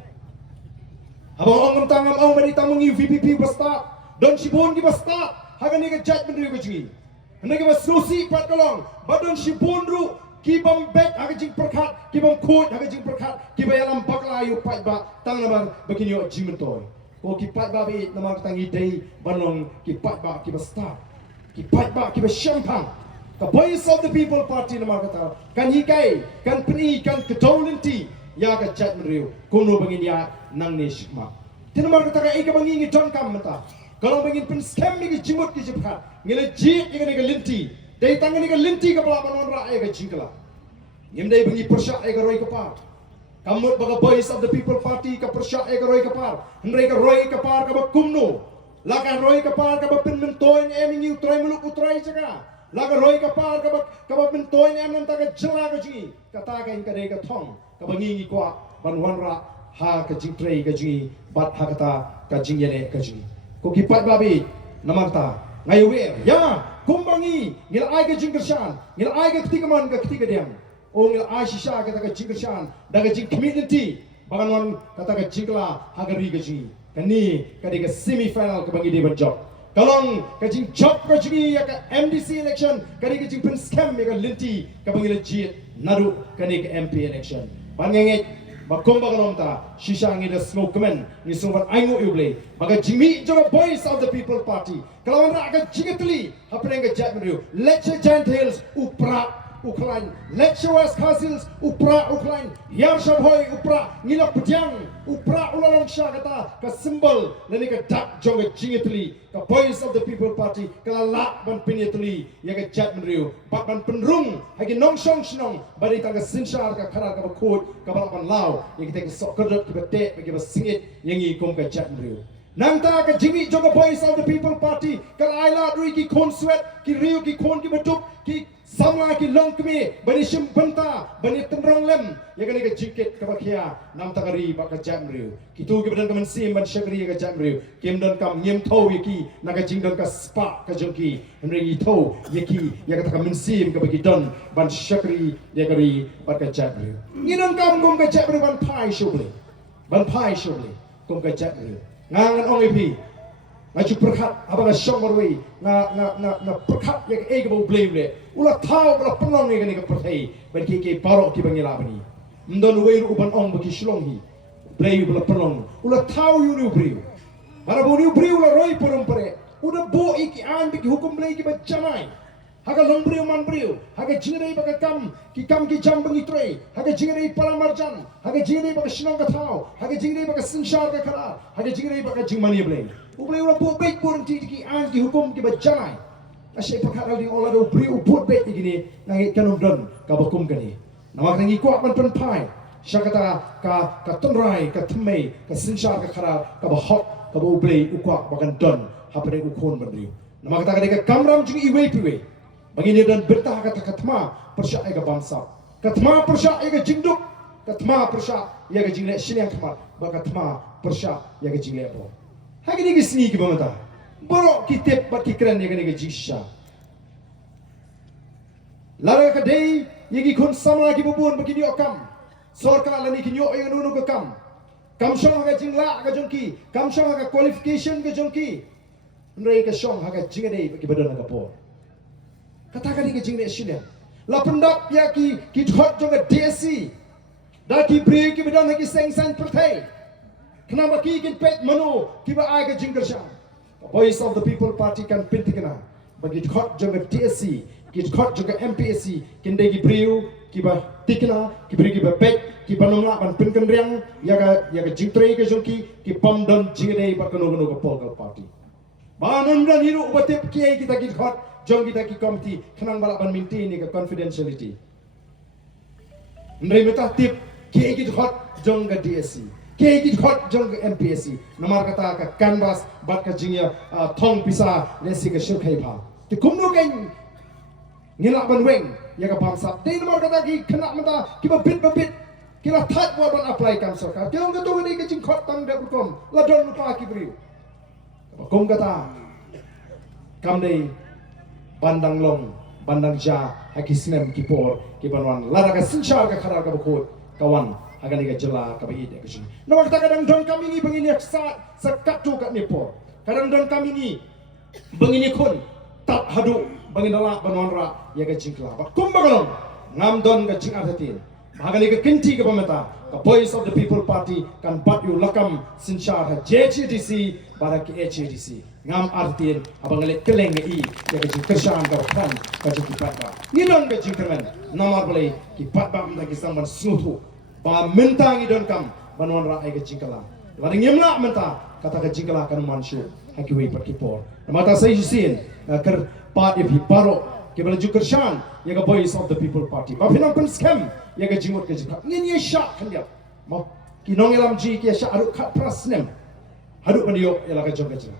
Abang ongam tangam au manita mungi VPP basta don shibon ki basta haga ni ke judgment ri gaji hande ke basusi pat kalong badon shibon ru ki bam bet haga jing perkhat ki bam khot haga jing perkhat ki bayalam bakla yu pat ba tang namar begini yo jimentoy ko ki pat ba bi namar tangi dei banong ki pat ba ki basta ki pat ba ki ba champagne the voice of the people party na makata kan hikai kan pri kan ketolenti ya ka judgment riu kuno bangin ya nang ne shikma tin makata ka ika bangin ni don kam mata kalau bangin pen scam mi jimut ki jiphat ngile ji ika ne ka linti dei tang ni ka linti ka bala banon ra ai ka jingkala ngim dei bangi persya ai ka roi ka par kamut baga voice of the people party ka persya ai ka roi ka par hendrai ka roi ka par ka ba kumno la ka roi ka par ka ba pin men toy em ni utrai muluk utrai jaga laga roi ka par ka ba min toy ne am ta ka jela ka ji ka ta ka in ka re ka thong ka bangi ngi kwa ban wan ra ha ka jing trei ka ji bat ha ka ta ka jing yene ka ji ko ki pat ba bi namata ngai we ya kumbangi ngil ai ka jing kershan ngil ai ka ketika man ka ketika diam o ngil ai shisha ka ta ka jing kershan da ka jing community bagan wan ka ta ka jingla ha ka ri ka ji kani ka de ka semi final ka bangi de ban job kalong kajing job kajing ya ka MDC election kani kajing pen scam ya ka linti ka bangila jit naru kani ka MP election bangenge bakom bagalom ta shisha ngi da smoke comment ni sumban aingo uble baga jimi joga voice of the people party kalawang ra ka jigetli hapeng ka jatmru lecture giant hills upra ukhlain lecture west castles upra ukhlain yar shabhoi upra ngila putiang upra ulalong sha kata ka symbol lani ka dak jonga jingetli ka voice of the people party kala la ban pinetli ya ka jatmru bat ban penrung hagi nong shong shnong bari ta ka sinshar ka khara ka khot ka ban lao ya kita ka sokadot ki bate bagi ba singit yangi kom ka jatmru nangta ka jimi joga voice of the people party kala aila rui ki khon sweat ki riu ki khon ki batuk ki samla ki long kme bani shim banta bani temrong lem ya kani ka jiket ka bakhia nam takari ba ka jamriu ki tu ki badan ka man sim ban shakri ka jamriu kim don kam nyem tho yaki na ka jing don ka spa ka jongki henri yi tho yaki ya ka min sim ka bagi don ban shakri ya kari ba ka jamriu ni don kam gom ka jamriu ban pai shobli kom ka jamriu ngangan ong ipi ngaju perkat abang syong marwei na perkat ya ke ege bau blame le ulah tahu ulah penong ni ke pertai bagi ke parok ki bangila bani mdon wei ru uban ong bagi shlong hi blame ulah penong ulah tahu yu ni briu bara bo ni briu ulah roi porom pare udah bo iki an bagi hukum blame ki bacamai haga long briu man briu haga jingrei baga kam ki jam bangi trei haga jingrei palamarjan haga jingrei baga shnong ka thau haga jingrei baga sinshar ka khara haga jingrei baga jingmani blame ublei ulah bo baik pun ki an ki hukum ki bacamai asyik perkat ding olah do briu put baik igini ngai kanum don ka bakum kani namak ngi kuat man pen pai syakata ka tonrai ka thmei ka sinshar ka khara ka ba hot ka bo ublei ukwa bagan don hapre ukon briu namak ta ka kamram jing iwei piwei begini dan bertah kata katma persya ega bangsa katma persya ega jingduk katma persya ega jingle siniang kmat ba katma persya ega jingle bo hagi ni gisni ki bamata boro kitep bat ki kren ega ni jisha lara ka dei yegi kun sama ki bubun begini okam sorka lani ki nyo ega nunu ka kam shong haga jingla ga jongki kam shong haga qualification ga jongki nrei ka shong haga jingade bagi badan ga po katakan ini jingre sila la pendap ya ki thot jong DSC da ki bre ki bedan ki seng san pertai kenapa ki kin pet mano ki ba ai ka jingger sha voice of the people party kan pintikana bagi thot jong DSC ki thot jong MPSC kin de ki breu ki ba tikna ki bre ki ba pet ki banongla ban pinkan riang ya ka jingtre ke jong ki pam don jingre ba kono ka polgal party banan dan hiru batip ki kita ki thot jom kita ki komiti kenang balak ban minti ni ke confidentiality. Ndai meta tip ki ki hot jong ke DSC, ki hot jong ke MPSC. Nomor kata ka canvas bat ka jingya thong pisa lesi ke shirkai pha. Ti kumno kan ngilak ban weng ya ka pamsa. Ti nomor kata ki kena mata ki ba bit ki la that wa ban apply kam sarkar. Ki ong ka to ni ke jing khot tang da kom la don lupa ki bri. Kom kata kam dei bandang long bandang ja hakisnem kipor kibanwan lara ka sinchar ka khara ka bukut kawan agani ka jela ka bait ka shin no wakta kadang don kami ni bangini sa katu ka nipo kadang don kami ni bangini kun tat hadu bangindala banwanra ya ka jingkla ba kumbagalong ngam don ka jing arhatin agani ka kinti ka pamata ka voice of the people party kan bat yu lakam sinchar ha JHDC barak HDC ngam artin abang ngelet keleng i ya ke kerjaan ka kan ka kipat ba nginon ka jingkermen nomor boleh kipat ba mta ki samban sutu ba mentang i don kam banwan ra ai ka jingkala wading yemla menta kata ka jingkala kan manshu hakiwi pat kipor mata sai sin ker pat if paro ke bala ju kerjaan ya ka voice of the people party ba pinang pen scam ya ka jingmot ka jingka ngin ye sha kan dia ma kinong elam ji ke sha aru khat prasnem hadu pandio ya la ka jong ka jing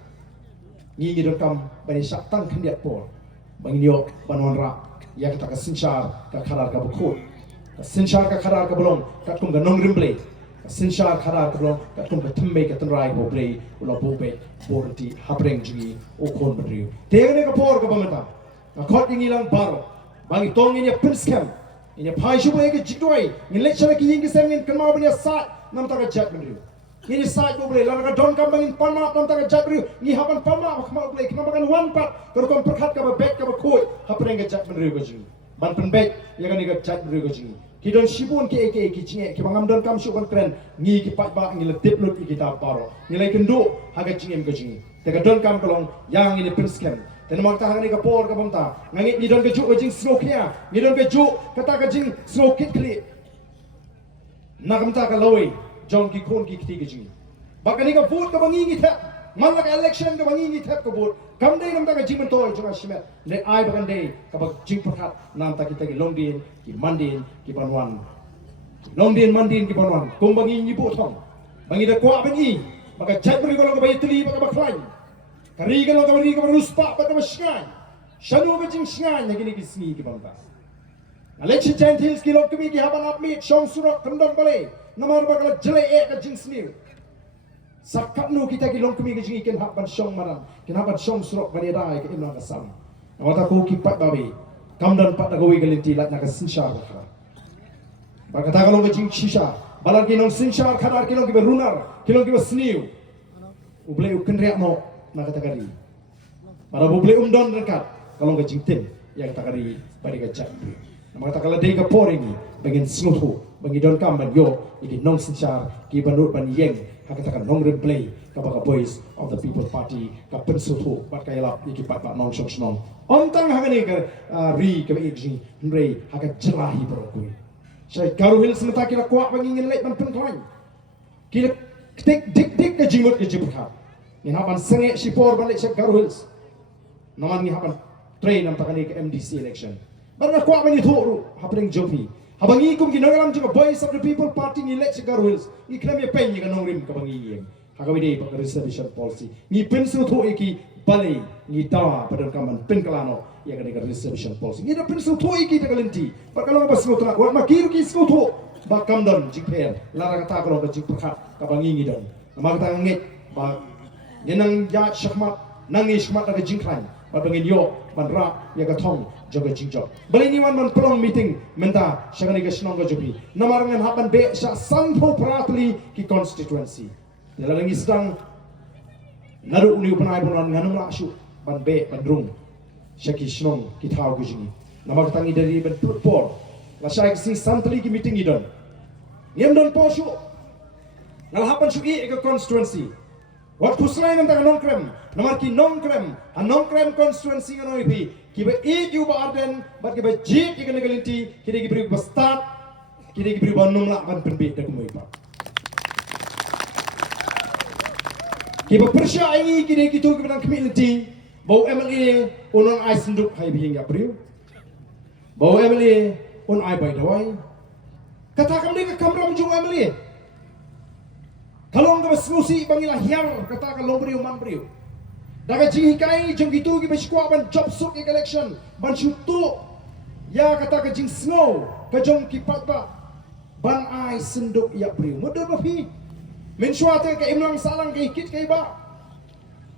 ngi don kam bani sak tang khendiat por bangio banon ra ya ka ka sinchar ka kharar ka bukut ka sinchar ka kharar ka bolong ka kum ga nong rimble ka sinchar kharar ka bolong ka kum ka themme ka tanrai bo bre ula bo be borti habreng ji o kon bri tegne ka por ka bamata ka khot ngi lang baro bangi tong ni pinskam ni phai shu be ka jitoi ni lecture ki ngi sem ngi kan ma bani sa nam ta ka chat bri ini saat boleh lalu kan don kam bangin palma tam tak jabri ni hapan palma khmal boleh kenapa kan one part kalau kom perkhat ka back ka khoi hapreng ka jat menri ko jing ban pen back ya kan ka jat menri ko jing ki don sibun ki jinge ki bangam don kam shu ban kren ni ki pat ba ngi letip lut ki kita paro ni lai kendo haga jingem ko jing te ka don kam kolong yang ini pinskem dan mak ta ni ka por ka bamta ngi ni don ka ju jing smoke ya ni don ka ju kata ka jing smoke kit kli nakam ta ka loi jong ki kon ki kiti gi bakani ka vote ka bangi ngi thap man ka election ka bangi ngi thap ka vote kam dei nam ta ka jimen toy jonga shimet le ai bakan dei ka bak jing pakhat nam ta kita ki longdin ki mandin ki banwan longdin mandin ki banwan kum bangi ni bo thong bangi da kwa bangi maka jat beri ko ka bayi tli baka baklain kari ka ka beri ka ruspa baka masngan shanu ka jing sngan ne ki sni ki banta election chantil ki lok ki haban apmi shong surak kandang bale nomor bakal jelek ka jing sni sakap nu kita ki long kami ki jing ken haban shong maram ken haban shong surok bani dai ka imna ka sam awata ko ki pat babe kamdan pat ka wi galinti lat na ka sinshar ka baka ta kalong ka jing shisha balar ki nong sinshar khadar ki long ki berunar ki long ki sniu uble u kenriak no na katakari. Para boleh umdon dekat kalau ke jingtin yang katakari pada kecap. Nama kata kalau dia ke poring bangin snutu bagi don kam ban yo iki nong sinchar ki banut ban yeng hakatakan nong replay kapaka boys of the people party ka pensutu pat kailap iki pat nong shong shong ontang hagani ke ri ke igi ndrei hakat jelahi berokui saya garu hil semata kira kuat bagi ngin lek ban penklain kira dik ke jimut ke jibukha ni hapan senge sipor ban lek saya garu hil naman ni hapan train am takani ke MDC election barna kuat bani thuru hapring jopi habangi kum ginogalam juga boys of the people party ni lek segar wills ni kram ye pen ni kanong rim kabangi yeng hakawide pak reservation policy ni pensu tho iki balai ni tawa padan kaman pen kalano ya kan reservation policy ni da pensu tho iki ta kalenti par kalong pas ngotra wa makir ki sko tho bakam don jikper lara kata kalong ka jikpakhat kabangi ni don amar ta nget ba yenang ya shahmat nangi shahmat ka jingklan ba bangin yo banra ya ka thong jaga jingjok bali ni wan man pelong meeting menta shagani ka snong ka jopi namarangan hapan be sha sanpho pratli ki constituency dalangi sedang naru uni upanai bonan nganum la shu ban be bandrung shaki snong ki thau ku jingi namar tangi dari ben por la shai si santli ki meeting idon yem don po shu ngal hapan shu e ka constituency wat kuslai nang nongkrem namar ki nongkrem a nongkrem constituency nganoi pi kiba iju ba arden bat kiba jik ikan galinti kiri kibri bastat kiri kibri banum la ban penbe dak moi pa kiba persya ini kiri kitu kiba community bau MLA onon ai senduk hai bihinga priu bau MLA on ai bai dawai katakan dia kamera menjung MLA kalau enggak solusi bangilah hiar katakan lombriu man priu daga jihikai jong gitu ki beskwa ban job suk election ban shutu ya kata ka jing snow ka jong ki patba ban ai senduk ya priu modal ba fi men shwate ka imlang salang ka hikit ka iba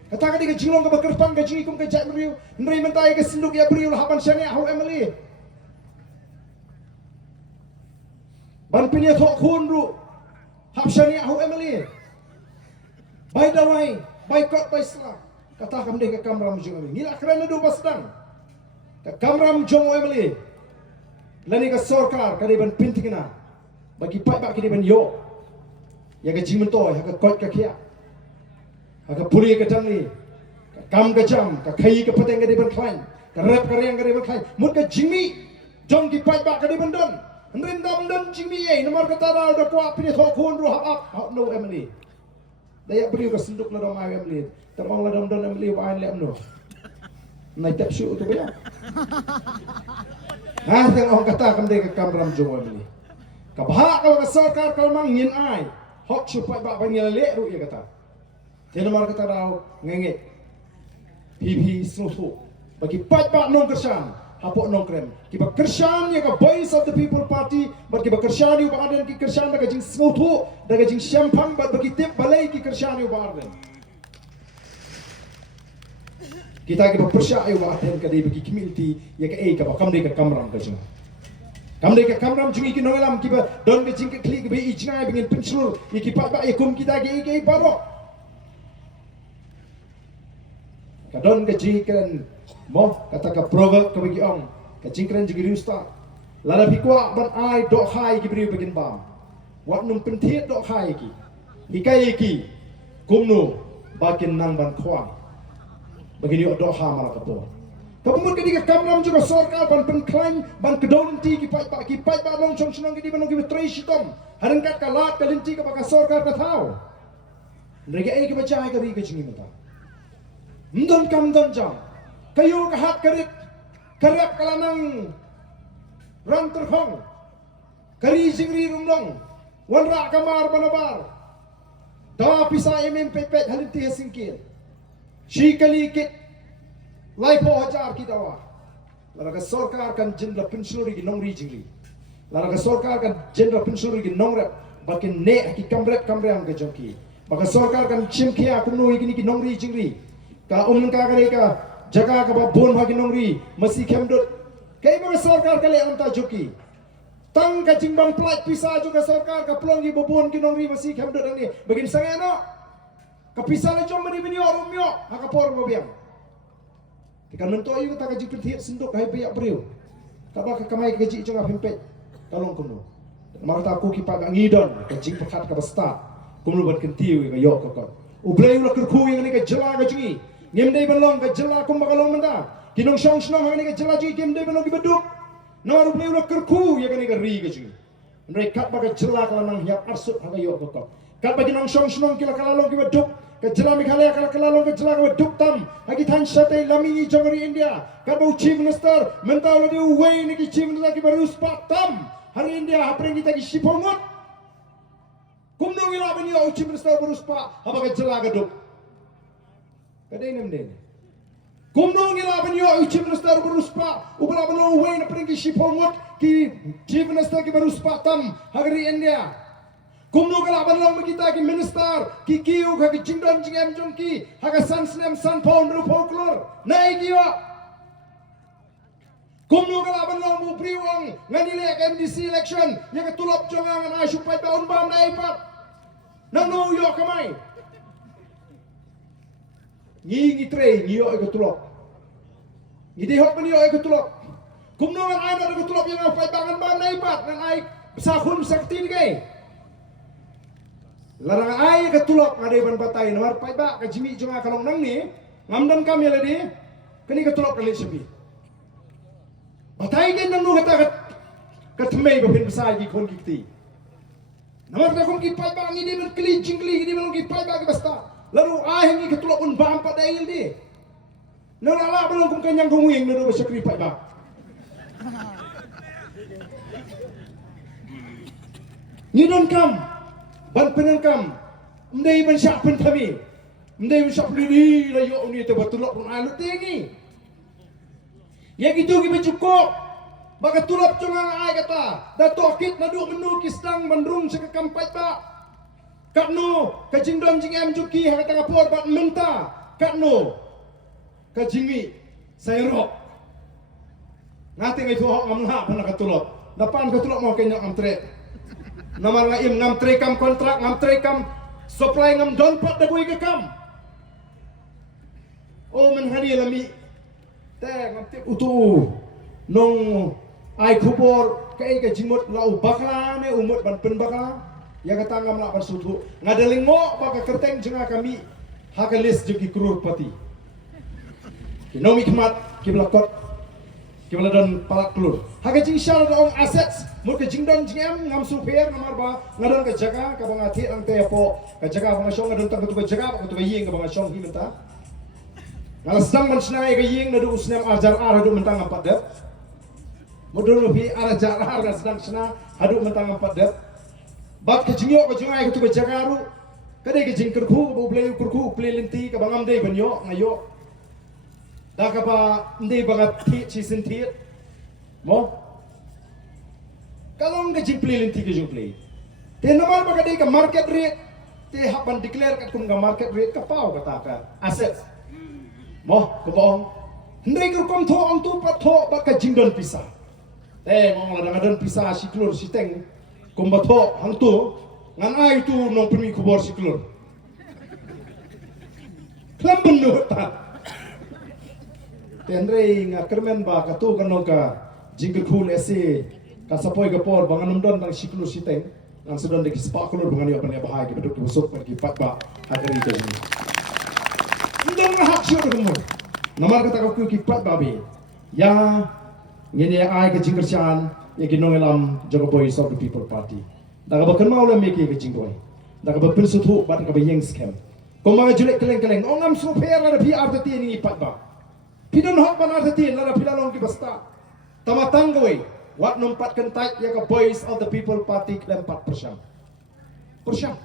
kata ka di ka jinglong ka bakerpan ka jingikum ka jat priu ndrei mentai ka senduk ya priu la haban shane au emily ban pinya thok khun ru hab shane au emily bai dawai bai kot bai sla kata kami ke kamram jong Emily nila kerana do pasdang ke kamram jong Emily lani ke sorkar kadi ban pintingna bagi pai bak kidi ban yo ya ke jimento ya ke kot ke kia ha ke puri ke tangli ke kam ke jam ke khai ke pateng kadi ban klain ke rap ke reng kadi ban klain mut ke jimi jong ki pai bak kadi ban don ndrim dam don jimi ye nomor kata da kwa pini tho khun ru hap no Emily daya beri ke senduk la dong Emily terbang la dong Emily wa an lem no nai tak syu tu ya ha tengok kata kam de ke kamram jong Emily ka bha ka sarkar ka mang ngin ai hok chu pai ba bangil le ru ya kata tena mar kata dau ngenge PP snutu bagi pai ba nong kersan hapok nong krem kiba kersan ya ka voice of the people party bagi ba kersan yu ba aden ki kersan daga jing snutu daga jing syampang ba bagi tip balai ki kersan yu ba aden kita kiba persya yu ba aden ka de bagi community ya ka ka ba kam de ka kamram ka jing kam de ka kamram jing ki nolam kiba don ke jing ke klik be ijnai bingin pensul ya ki pa ba kum kita ke baro ka don ke jing kan mo kata ka proverb ka bagi ong ka jingkran jigi rusta lala pikwa ban ai do hai ki bri begin bam wat num penthiet do hai ki hikai ki kumnu bakin nang ban khwa begini do ha mala ka po ka pumut ka diga kamram juga sarkar ban penklaim ban kedonti ki pai ba long chong chong ki di ban ki betrei shitom haran kat ka lat ka linti ka baka sarkar ka thau rega ai ki bachai ka ri ka jingi mata ndon kam don jam kayu kahat kerit kerap kalanang ran terhong kari singri rumdong wanra kamar banabar dawa pisa pepet halinti hasingkir shikali kit laipo hajar ki dawa laraga sarkar kan jendra pensiuri ki nongri jingli laraga sarkar kan jendra pensiuri ki nongrap bakin ne ki kamrep kamream ke jongki baka sarkar kan chimkhia kumno ikini ki nongri jingli ka umn ka kare ka jaga ka bon bagi nongri masih kemdut kai ba sarkar kale anta joki tang ka jingbang plat pisa juga sarkar ka plong gi bobon ki nongri masih kemdut ani begin sangeno Kapisah le jom mani binyo rumyo hakapor babiang. Tikan mento ayu ta kaji pentit senduk hai piak beriu. Kaba ka kamai kaji jonga pempet. Kalong kuno. Mar ta aku kipa ga ngidon kaji pekat ka basta. Kumlu ban kentiu ga yok ka kon. Ublei ula kerku yang ni ka jela ga jingi. Ngem dei belong ka jela kum bakalong menda. Kinong song snong ni ka jela ji kem dei belong ki beduk. Naru ublei ula kerku yang ni ka ri ga jingi. Mereka baga jela ka nang hiap arsut ha ga yok ka kon. Kat bagi nong song snong kila kalalong ki beduk. Ka jela Meghalaya kala kalalong ka jela ka beduk tam. Hagi than sate lami jongri India. Kat bau chief minister mentau la di uwei ni ki chief minister ki baru spat tam. Hari India hapren kita ki sipongot. Kumnong ila bani o chief minister baru spat habaga jela ka duk. Kadai nem den. Kumnong ila bani o chief minister baru spat ubala bano uwei na pren ki sipongot ki chief minister ki baru spat tam hari India. Kumno kala banlang kita ki minister ki kiu ka ki jingdon jingem jong ki haga san snem san pon ru folklore nai kiwa. Kumno kala banlang mu priwang ngani lek MDC election ya ka tulop jonga ngan asyuk pai baun bam nai pat nang no yo kamai ngi tre ngi yo ka tulop ngi di hok ni yo ka tulop kumno ngan ai na ka tulop yang pai bangan bam nai pat ngan ai sakhun sakti ni kai larang ai ka tulok ngade ban batai nomor pai ba ka jimi jonga kalong nang ni ngamdan kam ya ladi kani ka tulok kali sepi batai gen nang nu kata ka thmei ba phin besai ki khon ki ti nomor ka khon ki pai ba ngi de ban kli jingli ngi ban ki pai ba ki basta lalu ai ngi ka tulok un bam pa dai di no la ban kum kanyang kum wing no ba sakri pai ba ni don kam ban penangkam mendai ban syak pen thami mendai ban syak ni la yo ni te batulok pun alu tingi ya gitu ki cukup baka tulap cungang ai kata da tokit na du menu kisang bandrung sa kampai ba katno ka jingdom jingem juki ha kata por bat menta katno ka jimi sayro ngati ngai tuho ngamna pan ka tulop dapan ka tulop mo kenya amtre Namar ngaim ngam trekam kontrak ngam trekam supply ngam don pat da bui ke kam. Oh men hari lami te ngam tip utu nong ai khubor kai ka jimot lau bakla ne umut ban pen bakla ya kata ngam la sutu ngadaling mo baka kerteng jenga kami hakalis juki krur pati. Kinomi khmat kiblakot kibla don palak klur haga jing shal dong assets mur ke jing don jingem ngam super nomor ba ngadon ke jaga ka bang ati ang te po ka jaga bang shong ngadon tang ke jaga ka tu ying ka bang shong hi menta ngalas dang man snai ke ying nadu usnem ajar ar hadu mentang empat dep modul bi ajar ar ga sedang sna hadu mentang empat dep bat ke jingyo ka jungai ka tu ke jaga ru kade ke jing kerku bo play kurku play linti ka bangam de banyo ngayo Daka ba hindi bangat ti sinti mo kalong ka jingpli linti ka jingpli te naman ba ka market rate te hapan declare kat kung ka market rate ka pao kata ka assets mo kubong hindi ka kom tho ang tu pa tho ba ka jingdon pisa te mo la ngadon pisa si klur si teng kum ba tho hang tu ngan ai tu nong primi kubor si klur klambun no ta Tenrei nga kermen ba katu kano ka jingkel khul ese ka sapoi ka por bangan don tang siklu siteng nang sedon de kispakulur bangan yo pania bahagi beduk busuk pergi patba hakari ka jini ndong na hak syo demo namar kata ka ki pat babi ya ngene ai ka jingkel chan ye ginong elam jogo boys of the people party daga ba kan maula meke ka jingboy daga ba pin suthu bat ka ba yeng scam ko mga julek keleng-keleng ongam super la bi arti ni patba Pidon hok ban arti lara pilalong ki basta. Tamatang gawai. Wat numpat kentai ya ka Voice of the People Party klem 4%. Persyang.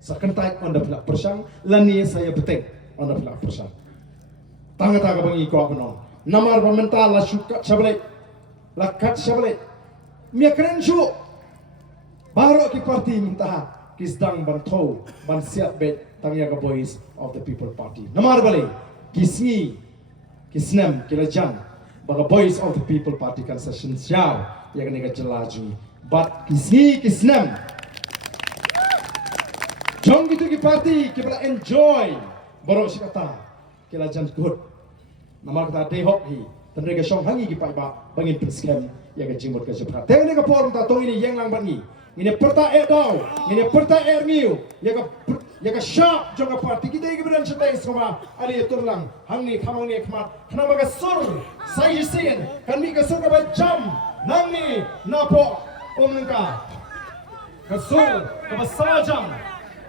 Sa kentai on the plak persyang lani saya betek on the plak persyang. Tanga-tanga bangi ko ako Namar pamental la syukat sabalay. Lakat sabalay. Mia keren syu. Baro ki parti minta kisdang ban thau ban siat bet tangya ka Voice of the People Party. Namar balay. Kisngi, kisnem, kilajan, baga Voice of the People Party kan session siaw yang ni ka jelaju. But kisngi, kisnem, Jong gitu ki party kita enjoy borok si kata kita jan good nama kata dehok hi tendre ke song hangi ki pai ba bangin scam ya ke jimot ke sepra teng ne ka por ta tong ini yang lang bangi ini perta dau ini perta ngiu ya ka sharp jong ka party kita ki beran setai sama ali turlang hangi khamang ni khmat khna ba ka sur sai sin kan mi ka sur ka ba jam nang ni napo omnka ka sur ka ba sajam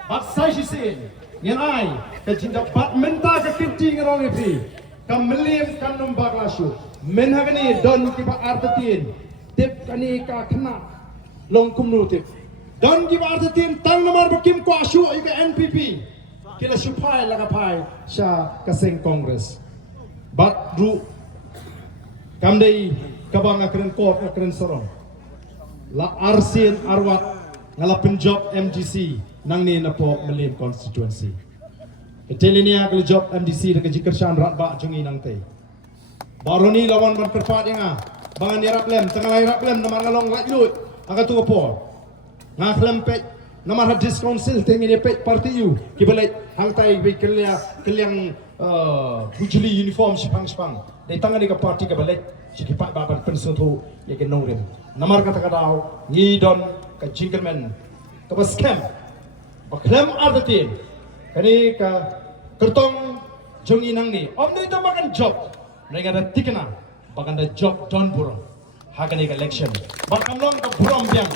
bat sai sin yan ai ka jinda bat menta ka kinti ngorong ipi ka melim kan nombak lasu men hagani don ki ba artatin tip kani ka khna long kumnu tip don ki ba artatin tang nomor bakim ko asu ibe NPP kila supai laga pai sha ka seng congress bat ru kamdei kabang akren kop akren sorong la arsin arwat ngala penjob MDC nang ni napo melim constituency ketelinia ke job MDC de kejikersan ratba jungi nang tei baroni lawan ban kerpat yang bangan ni raplem tengah lai raplem namar ngalong lak lut aga tu apa ngaklem pe namar hadis council tengi ni pe parti you kibalet hang tai be keliang bujuli uniform sepang dai tangga ni ka parti ka balet sikipat baban pensun tu ya ke nongrim namar kata kadau ni don ka jingkermen ka scam baklem ardatin kani ka kertong jungi nang ni om ni makan job mereka ada tikna bakan da job don burung hakani ka election bakam long ka buram biang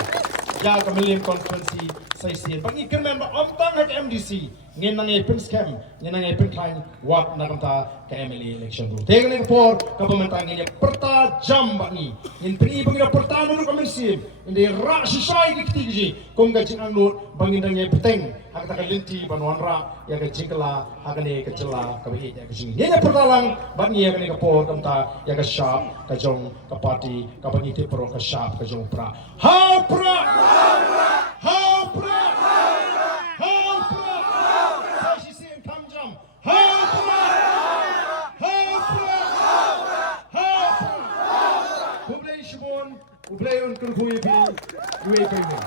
ya ka melim conference sai sien bangi kermen ba om tang hak MDC ngin nang e pen scam ngin nang e pen klein wat na kamta ka MLA election ru tegeng por ka pementang ni perta jam bangi ngin pri bangi da perta no ka mensim inde ra shisai dikti kong ga jing anut bangi dang e peteng hak ta ka linti banwan ra ya ka jingkala hakani ka cela ka bi ya ka jing ni pertalang bangi ya ka por kamta ya ka sharp ka jong ka party ka bangi te pro ka sharp ka jong pra ha pra Ublayon kung kuya bi duwe kayo.